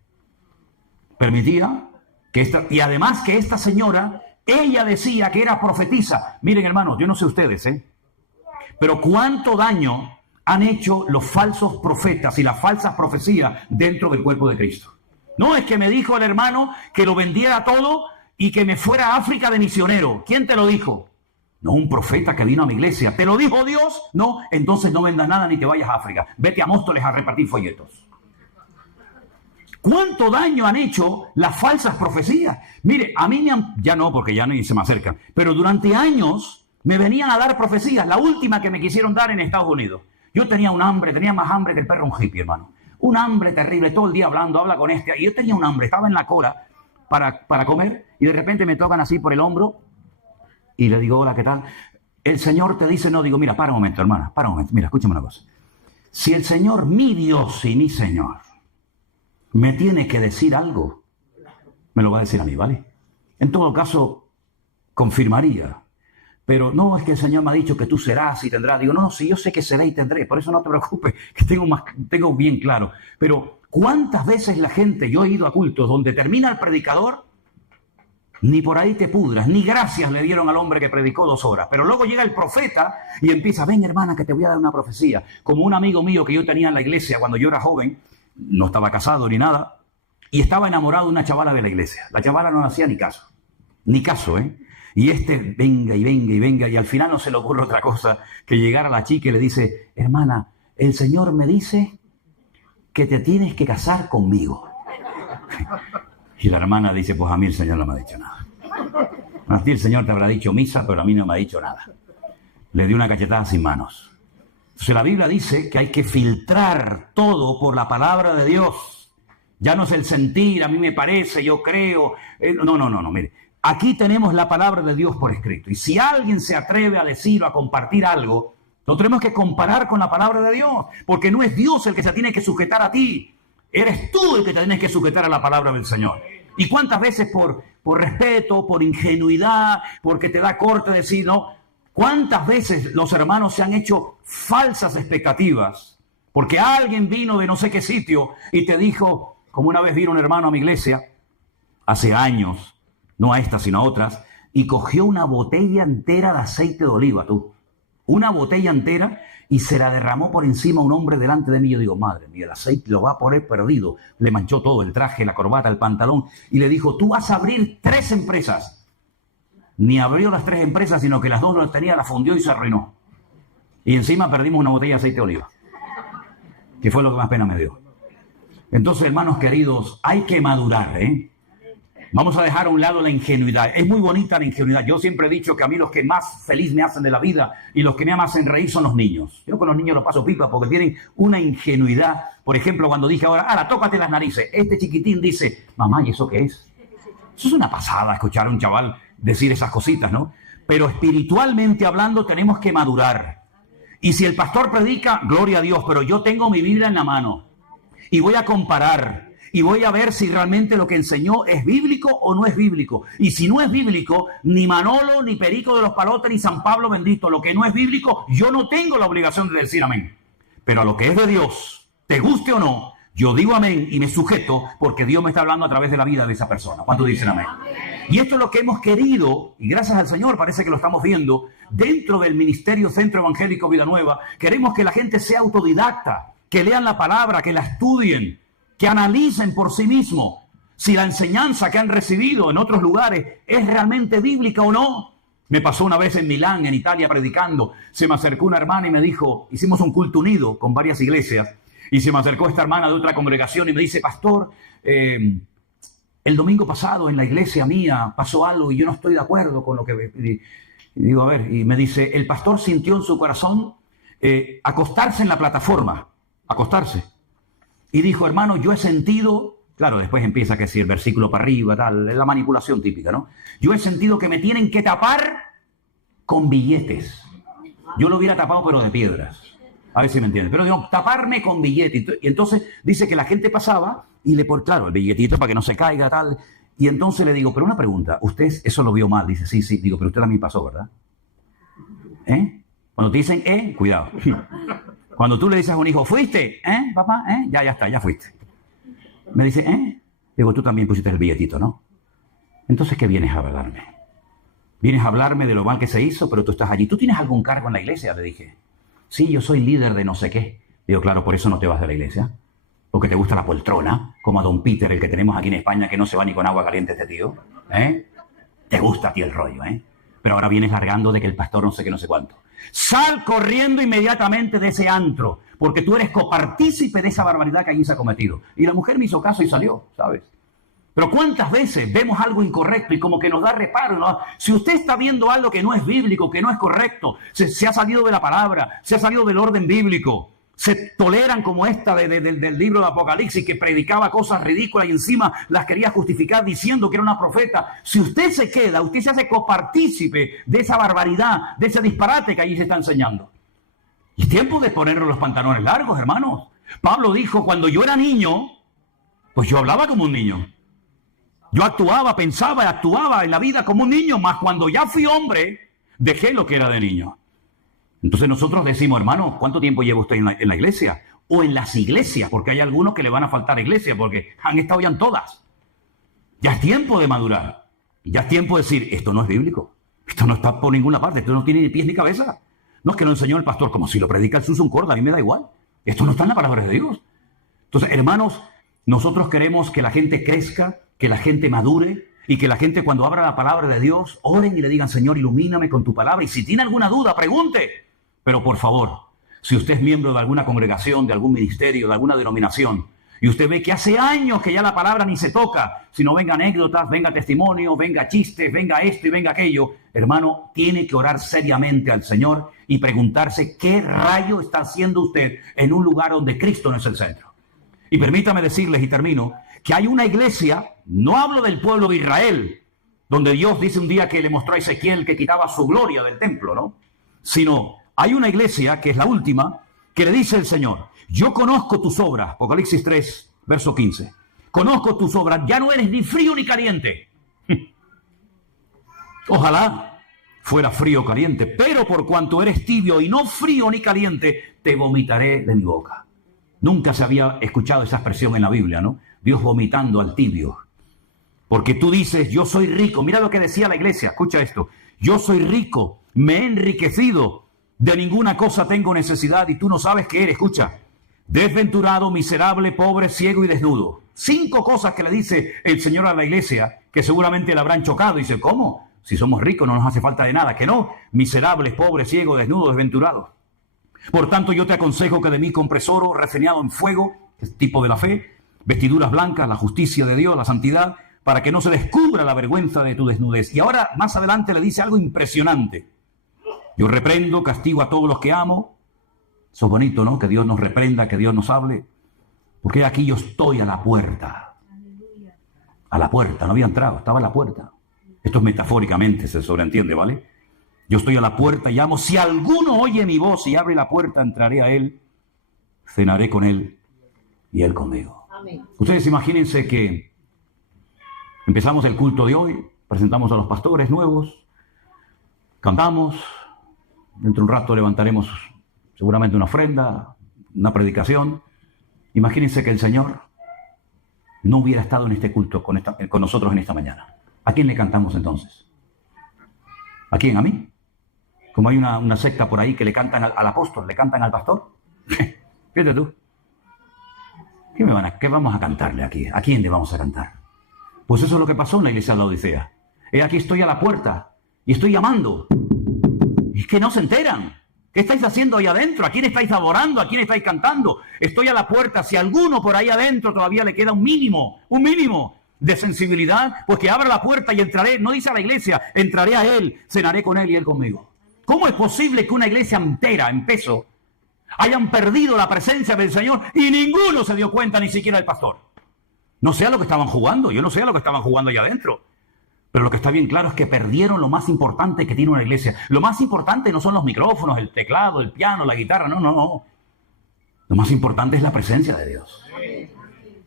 Permitía que y además que esta señora, ella decía que era profetisa. Miren, hermanos, yo no sé ustedes, pero cuánto daño han hecho los falsos profetas y las falsas profecías dentro del cuerpo de Cristo. No, es que me dijo el hermano que lo vendiera todo y que me fuera a África de misionero. ¿Quién te lo dijo? No, un profeta que vino a mi iglesia. ¿Te lo dijo Dios? No, entonces no vendas nada ni te vayas a África. Vete a Móstoles a repartir folletos. ¿Cuánto daño han hecho las falsas profecías? Mire, a mí ya no, porque ya ni se me acercan, pero durante años me venían a dar profecías. La última que me quisieron dar en Estados Unidos. Yo tenía un hambre, tenía más hambre que el perro un hippie, hermano. Un hambre terrible, todo el día hablando, habla con este. Y yo tenía un hambre, estaba en la cola para comer y de repente me tocan así por el hombro y le digo, hola, ¿qué tal? El Señor te dice, no, digo, mira, para un momento, hermana, para un momento. Mira, escúchame una cosa. Si el Señor, mi Dios y mi Señor, me tiene que decir algo, me lo va a decir a mí, ¿vale? En todo caso, confirmaría. Pero no, es que el Señor me ha dicho que tú serás y tendrás. Digo, no, si yo sé que seré y tendré, por eso no te preocupes, que tengo bien claro. Pero ¿cuántas veces la gente, yo he ido a cultos donde termina el predicador, ni por ahí te pudras, ni gracias le dieron al hombre que predicó 2 horas. Pero luego llega el profeta y empieza, ven hermana, que te voy a dar una profecía. Como un amigo mío que yo tenía en la iglesia cuando yo era joven, no estaba casado ni nada, y estaba enamorado de una chavala de la iglesia. La chavala no hacía ni caso, ¿eh? Y venga y venga y venga, y al final no se le ocurre otra cosa que llegar a la chica y le dice, hermana, el Señor me dice que te tienes que casar conmigo. Y la hermana dice, pues a mí el Señor no me ha dicho nada. A ti el Señor te habrá dicho misa, pero a mí no me ha dicho nada. Le dio una cachetada sin manos. Entonces la Biblia dice que hay que filtrar todo por la palabra de Dios. Ya no es el sentir, a mí me parece, yo creo. No, mire. Aquí tenemos la palabra de Dios por escrito. Y si alguien se atreve a decir o a compartir algo, lo tenemos que comparar con la palabra de Dios. Porque no es Dios el que se tiene que sujetar a ti. Eres tú el que te tienes que sujetar a la palabra del Señor. ¿Y cuántas veces por respeto, por ingenuidad, porque te da corte decir no? ¿Cuántas veces los hermanos se han hecho falsas expectativas? Porque alguien vino de no sé qué sitio y te dijo, como una vez vino un hermano a mi iglesia, hace años, no a esta sino a otras, y cogió una botella entera de aceite de oliva, una botella entera, y se la derramó por encima a un hombre delante de mí. Yo digo, madre mía, el aceite lo va a poner perdido. Le manchó todo, el traje, la corbata, el pantalón, y le dijo, tú vas a abrir 3 empresas. Ni abrió las 3 empresas, sino que las 2 las tenía, las fundió y se arruinó. Y encima perdimos una botella de aceite de oliva, que fue lo que más pena me dio. Entonces, hermanos queridos, hay que madurar, ¿eh? Vamos a dejar a un lado la ingenuidad. Es muy bonita la ingenuidad. Yo siempre he dicho que a mí los que más feliz me hacen de la vida y los que me hacen reír son los niños. Yo con los niños los paso pipa porque tienen una ingenuidad. Por ejemplo, cuando dije ahora, tócate las narices. Este chiquitín dice, mamá, ¿y eso qué es? Eso es una pasada, escuchar a un chaval decir esas cositas, ¿no? Pero espiritualmente hablando tenemos que madurar. Y si el pastor predica, gloria a Dios, pero yo tengo mi Biblia en la mano y voy a comparar. Y voy a ver si realmente lo que enseñó es bíblico o no es bíblico. Y si no es bíblico, ni Manolo, ni Perico de los Palotes, ni San Pablo bendito, lo que no es bíblico, yo no tengo la obligación de decir amén. Pero a lo que es de Dios, te guste o no, yo digo amén y me sujeto porque Dios me está hablando a través de la vida de esa persona. ¿Cuántos dicen amén? Y esto es lo que hemos querido, y gracias al Señor parece que lo estamos viendo, dentro del Ministerio Centro Evangélico Vida Nueva. Queremos que la gente sea autodidacta, que lean la palabra, que la estudien, que analicen por sí mismos si la enseñanza que han recibido en otros lugares es realmente bíblica o no. Me pasó una vez en Milán, en Italia, predicando. Se me acercó una hermana y me dijo, hicimos un culto unido con varias iglesias, y se me acercó esta hermana de otra congregación y me dice, pastor, el domingo pasado en la iglesia mía pasó algo y yo no estoy de acuerdo con lo que... Y digo, a ver, y me dice, el pastor sintió en su corazón acostarse en la plataforma, acostarse. Y dijo, hermano, yo he sentido, claro, después empieza que si el versículo para arriba, tal, es la manipulación típica, ¿no? Yo he sentido que me tienen que tapar con billetes. Yo lo hubiera tapado, pero de piedras. A ver si me entienden. Pero digo, taparme con billetes. Y entonces dice que la gente pasaba y le pone, claro, el billetito para que no se caiga, tal. Y entonces le digo, pero una pregunta, usted eso lo vio mal. Dice, sí. Digo, pero usted también pasó, ¿verdad? Cuando te dicen, cuidado. Cuando tú le dices a un hijo, ¿fuiste? Papá? Ya está, ya fuiste. Me dice, Digo, tú también pusiste el billetito, ¿no? Entonces, ¿qué vienes a hablarme? Vienes a hablarme de lo mal que se hizo, pero tú estás allí. ¿Tú tienes algún cargo en la iglesia? Le dije. Sí, yo soy líder de no sé qué. Digo, claro, por eso no te vas de la iglesia. Porque te gusta la poltrona, como a don Peter, el que tenemos aquí en España, que no se va ni con agua caliente este tío. Te gusta a ti el rollo, pero ahora vienes largando de que el pastor no sé qué, no sé cuánto. Sal corriendo inmediatamente de ese antro, porque tú eres copartícipe de esa barbaridad que allí se ha cometido. Y la mujer me hizo caso y salió, ¿sabes? Pero ¿cuántas veces vemos algo incorrecto y como que nos da reparo, ¿no? Si usted está viendo algo que no es bíblico, que no es correcto, se ha salido de la palabra, se ha salido del orden bíblico, se toleran como esta del libro de Apocalipsis, que predicaba cosas ridículas y encima las quería justificar diciendo que era una profeta. Si usted se queda, usted se hace copartícipe de esa barbaridad, de ese disparate que allí se está enseñando. Y es tiempo de ponernos los pantalones largos, hermanos. Pablo dijo, cuando yo era niño, pues yo hablaba como un niño. Yo actuaba, pensaba y actuaba en la vida como un niño, mas cuando ya fui hombre, dejé lo que era de niño. Entonces nosotros decimos, hermano, ¿cuánto tiempo lleva usted en la iglesia? O en las iglesias, porque hay algunos que le van a faltar iglesia, porque han estado ya en todas. Ya es tiempo de madurar. Ya es tiempo de decir, esto no es bíblico. Esto no está por ninguna parte. Esto no tiene ni pies ni cabeza. No es que lo enseñó el pastor, como si lo predica el Susan Corda, a mí me da igual. Esto no está en la palabra de Dios. Entonces, hermanos, nosotros queremos que la gente crezca, que la gente madure, y que la gente cuando abra la palabra de Dios, oren y le digan, Señor, ilumíname con tu palabra. Y si tiene alguna duda, pregunte. Pero por favor, si usted es miembro de alguna congregación, de algún ministerio, de alguna denominación, y usted ve que hace años que ya la palabra ni se toca, sino venga anécdotas, venga testimonios, venga chistes, venga esto y venga aquello, hermano, tiene que orar seriamente al Señor y preguntarse qué rayo está haciendo usted en un lugar donde Cristo no es el centro. Y permítame decirles, y termino, que hay una iglesia, no hablo del pueblo de Israel, donde Dios dice un día que le mostró a Ezequiel que quitaba su gloria del templo, ¿no? Sino hay una iglesia, que es la última, que le dice el Señor, yo conozco tus obras, Apocalipsis 3, verso 15, conozco tus obras, ya no eres ni frío ni caliente. Ojalá fuera frío o caliente, pero por cuanto eres tibio y no frío ni caliente, te vomitaré de mi boca. Nunca se había escuchado esa expresión en la Biblia, ¿no? Dios vomitando al tibio. Porque tú dices, yo soy rico. Mira lo que decía la iglesia, escucha esto. Yo soy rico, me he enriquecido, de ninguna cosa tengo necesidad y tú no sabes qué eres. Escucha, desventurado, miserable, pobre, ciego y desnudo. 5 cosas que le dice el Señor a la iglesia que seguramente le habrán chocado. Y dice, ¿cómo? Si somos ricos no nos hace falta de nada. Que no, miserables, pobres, ciegos, desnudos, desventurados. Por tanto, yo te aconsejo que de mí compres oro refinado en fuego, que es tipo de la fe, vestiduras blancas, la justicia de Dios, la santidad, para que no se descubra la vergüenza de tu desnudez. Y ahora, más adelante, le dice algo impresionante. Yo reprendo, castigo a todos los que amo. Eso es bonito, ¿no? Que Dios nos reprenda, que Dios nos hable. Porque aquí yo estoy a la puerta. A la puerta, no había entrado, estaba a la puerta. Esto es metafóricamente, se sobreentiende, ¿vale? Yo estoy a la puerta y llamo. Si alguno oye mi voz y abre la puerta, entraré a él, cenaré con él y él conmigo. Amén. Ustedes imagínense que empezamos el culto de hoy, presentamos a los pastores nuevos, cantamos, dentro de un rato levantaremos seguramente una ofrenda, una predicación. Imagínense que el Señor no hubiera estado en este culto con nosotros en esta mañana. ¿A quién le cantamos entonces? ¿A quién? ¿A mí? Como hay una secta por ahí que le cantan al apóstol, le cantan al pastor. Fíjate tú. ¿Qué vamos a cantarle aquí? ¿A quién le vamos a cantar? Pues eso es lo que pasó en la iglesia de la Odisea. Aquí estoy a la puerta y estoy llamando. Y es que no se enteran. ¿Qué estáis haciendo ahí adentro? ¿A quién estáis adorando? ¿A quién estáis cantando? Estoy a la puerta. Si a alguno por ahí adentro todavía le queda un mínimo de sensibilidad, pues que abra la puerta y entraré. No dice a la iglesia, entraré a él, cenaré con él y él conmigo. ¿Cómo es posible que una iglesia entera, en peso, hayan perdido la presencia del Señor y ninguno se dio cuenta, ni siquiera el pastor? No sé a lo que estaban jugando, yo no sé a lo que estaban jugando allá adentro. Pero lo que está bien claro es que perdieron lo más importante que tiene una iglesia. Lo más importante no son los micrófonos, el teclado, el piano, la guitarra, no. Lo más importante es la presencia de Dios.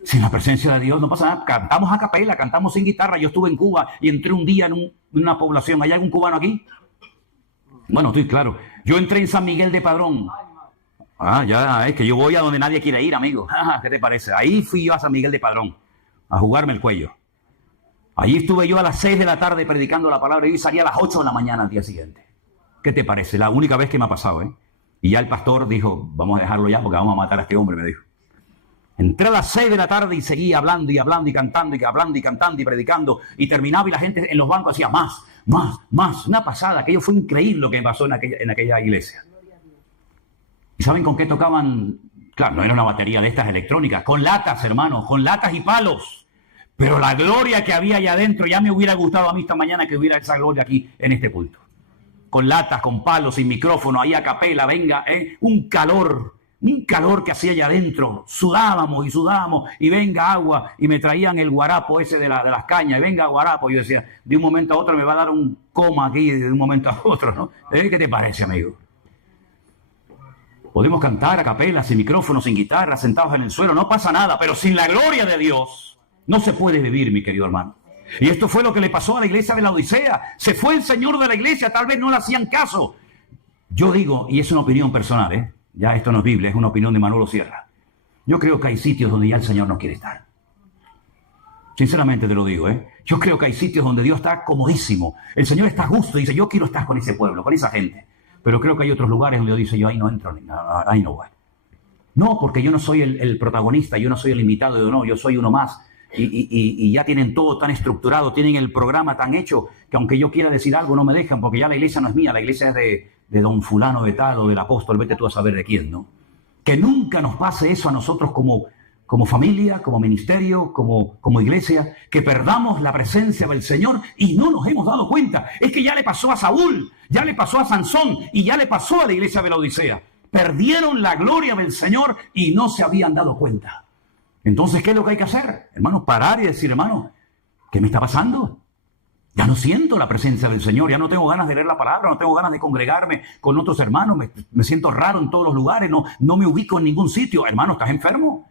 Sin la presencia de Dios no pasa nada. Cantamos a capela, cantamos sin guitarra. Yo estuve en Cuba y entré un día en una población. ¿Hay algún cubano aquí? Bueno, estoy claro. Yo entré en San Miguel de Padrón. Ya, es que yo voy a donde nadie quiere ir, amigo. ¿Qué te parece? Ahí fui yo a San Miguel de Padrón, a jugarme el cuello. Allí estuve yo a las 6 de la tarde predicando la palabra y salía a las 8 de la mañana al día siguiente. ¿Qué te parece? La única vez que me ha pasado, ¿eh? Y ya el pastor dijo, vamos a dejarlo ya porque vamos a matar a este hombre, me dijo. Entré a las 6 de la tarde y seguía hablando y hablando y cantando y hablando y cantando y predicando y terminaba y la gente en los bancos hacía más, una pasada. Aquello fue increíble lo que pasó en aquella iglesia. ¿Y saben con qué tocaban? Claro, no era una batería de estas electrónicas, con latas, hermanos, con latas y palos. Pero la gloria que había allá adentro, ya me hubiera gustado a mí esta mañana que hubiera esa gloria aquí en este culto. Con latas, con palos, sin micrófono, ahí a capela, venga, un calor que hacía allá adentro. Sudábamos y venga agua, y me traían el guarapo ese de las cañas, y venga guarapo. Yo decía, de un momento a otro me va a dar un coma aquí, de un momento a otro, ¿no? ¿Qué te parece, amigo? Podemos cantar a capela, sin micrófono, sin guitarra, sentados en el suelo, no pasa nada, pero sin la gloria de Dios no se puede vivir, mi querido hermano. Y esto fue lo que le pasó a la iglesia de la Odisea. Se fue el Señor de la iglesia, tal vez no le hacían caso. Yo digo, y es una opinión personal, ya esto no es Biblia, es una opinión de Manolo Sierra. Yo creo que hay sitios donde ya el Señor no quiere estar. Sinceramente te lo digo, Yo creo que hay sitios donde Dios está comodísimo. El Señor está a gusto y dice, yo quiero estar con ese pueblo, con esa gente. Pero creo que hay otros lugares donde Dios dice, yo ahí no entro, ahí no voy. No, porque yo no soy el protagonista, yo no soy el invitado, no, yo soy uno más. Y ya tienen todo tan estructurado, tienen el programa tan hecho, que aunque yo quiera decir algo no me dejan, porque ya la iglesia no es mía, la iglesia es de don fulano de tal o del apóstol, vete tú a saber de quién, ¿no? Que nunca nos pase eso a nosotros como familia, como ministerio, como iglesia, que perdamos la presencia del Señor y no nos hemos dado cuenta. Es que ya le pasó a Saúl, ya le pasó a Sansón y ya le pasó a la iglesia de la Odisea. Perdieron la gloria del Señor y no se habían dado cuenta. Entonces, ¿qué es lo que hay que hacer? Hermanos, parar y decir, hermano, ¿qué me está pasando? Ya no siento la presencia del Señor, ya no tengo ganas de leer la palabra, no tengo ganas de congregarme con otros hermanos, me siento raro en todos los lugares, no me ubico en ningún sitio. Hermano, ¿estás enfermo?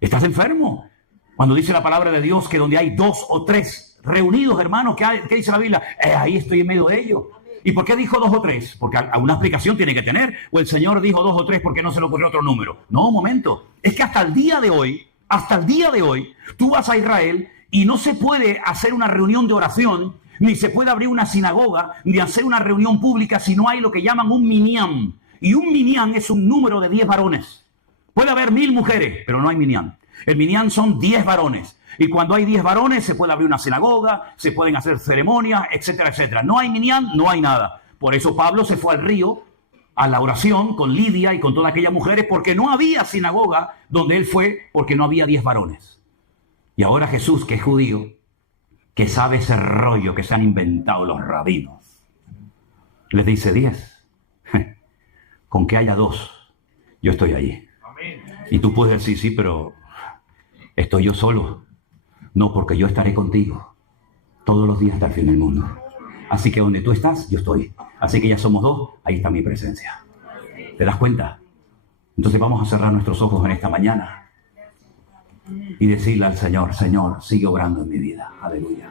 ¿Estás enfermo? Cuando dice la palabra de Dios que donde hay 2 o 3 reunidos, hermanos, ¿qué dice la Biblia? Ahí estoy en medio de ellos. ¿Y por qué dijo 2 o 3? Porque alguna explicación tiene que tener. O el Señor dijo 2 o 3 porque no se le ocurrió otro número. No, un momento. Es que hasta el día de hoy, tú vas a Israel y no se puede hacer una reunión de oración, ni se puede abrir una sinagoga, ni hacer una reunión pública si no hay lo que llaman un minyan. Y un minyan es un número de 10 varones. Puede haber 1000 mujeres, pero no hay minyan. El minyan son 10 varones. Y cuando hay 10 varones se puede abrir una sinagoga, se pueden hacer ceremonias, etcétera, etcétera. No hay minyan, no hay nada. Por eso Pablo se fue al río a la oración con Lidia y con todas aquellas mujeres, porque no había sinagoga donde él fue, porque no había 10 varones. Y ahora Jesús, que es judío, que sabe ese rollo que se han inventado los rabinos, les dice 10. Con que haya 2, yo estoy allí. Y tú puedes decir, sí, pero estoy yo solo. No, porque yo estaré contigo todos los días hasta el fin del mundo. Así que donde tú estás, yo estoy. Así que ya somos 2, ahí está mi presencia. ¿Te das cuenta? Entonces vamos a cerrar nuestros ojos en esta mañana y decirle al Señor, Señor, sigue obrando en mi vida. Aleluya.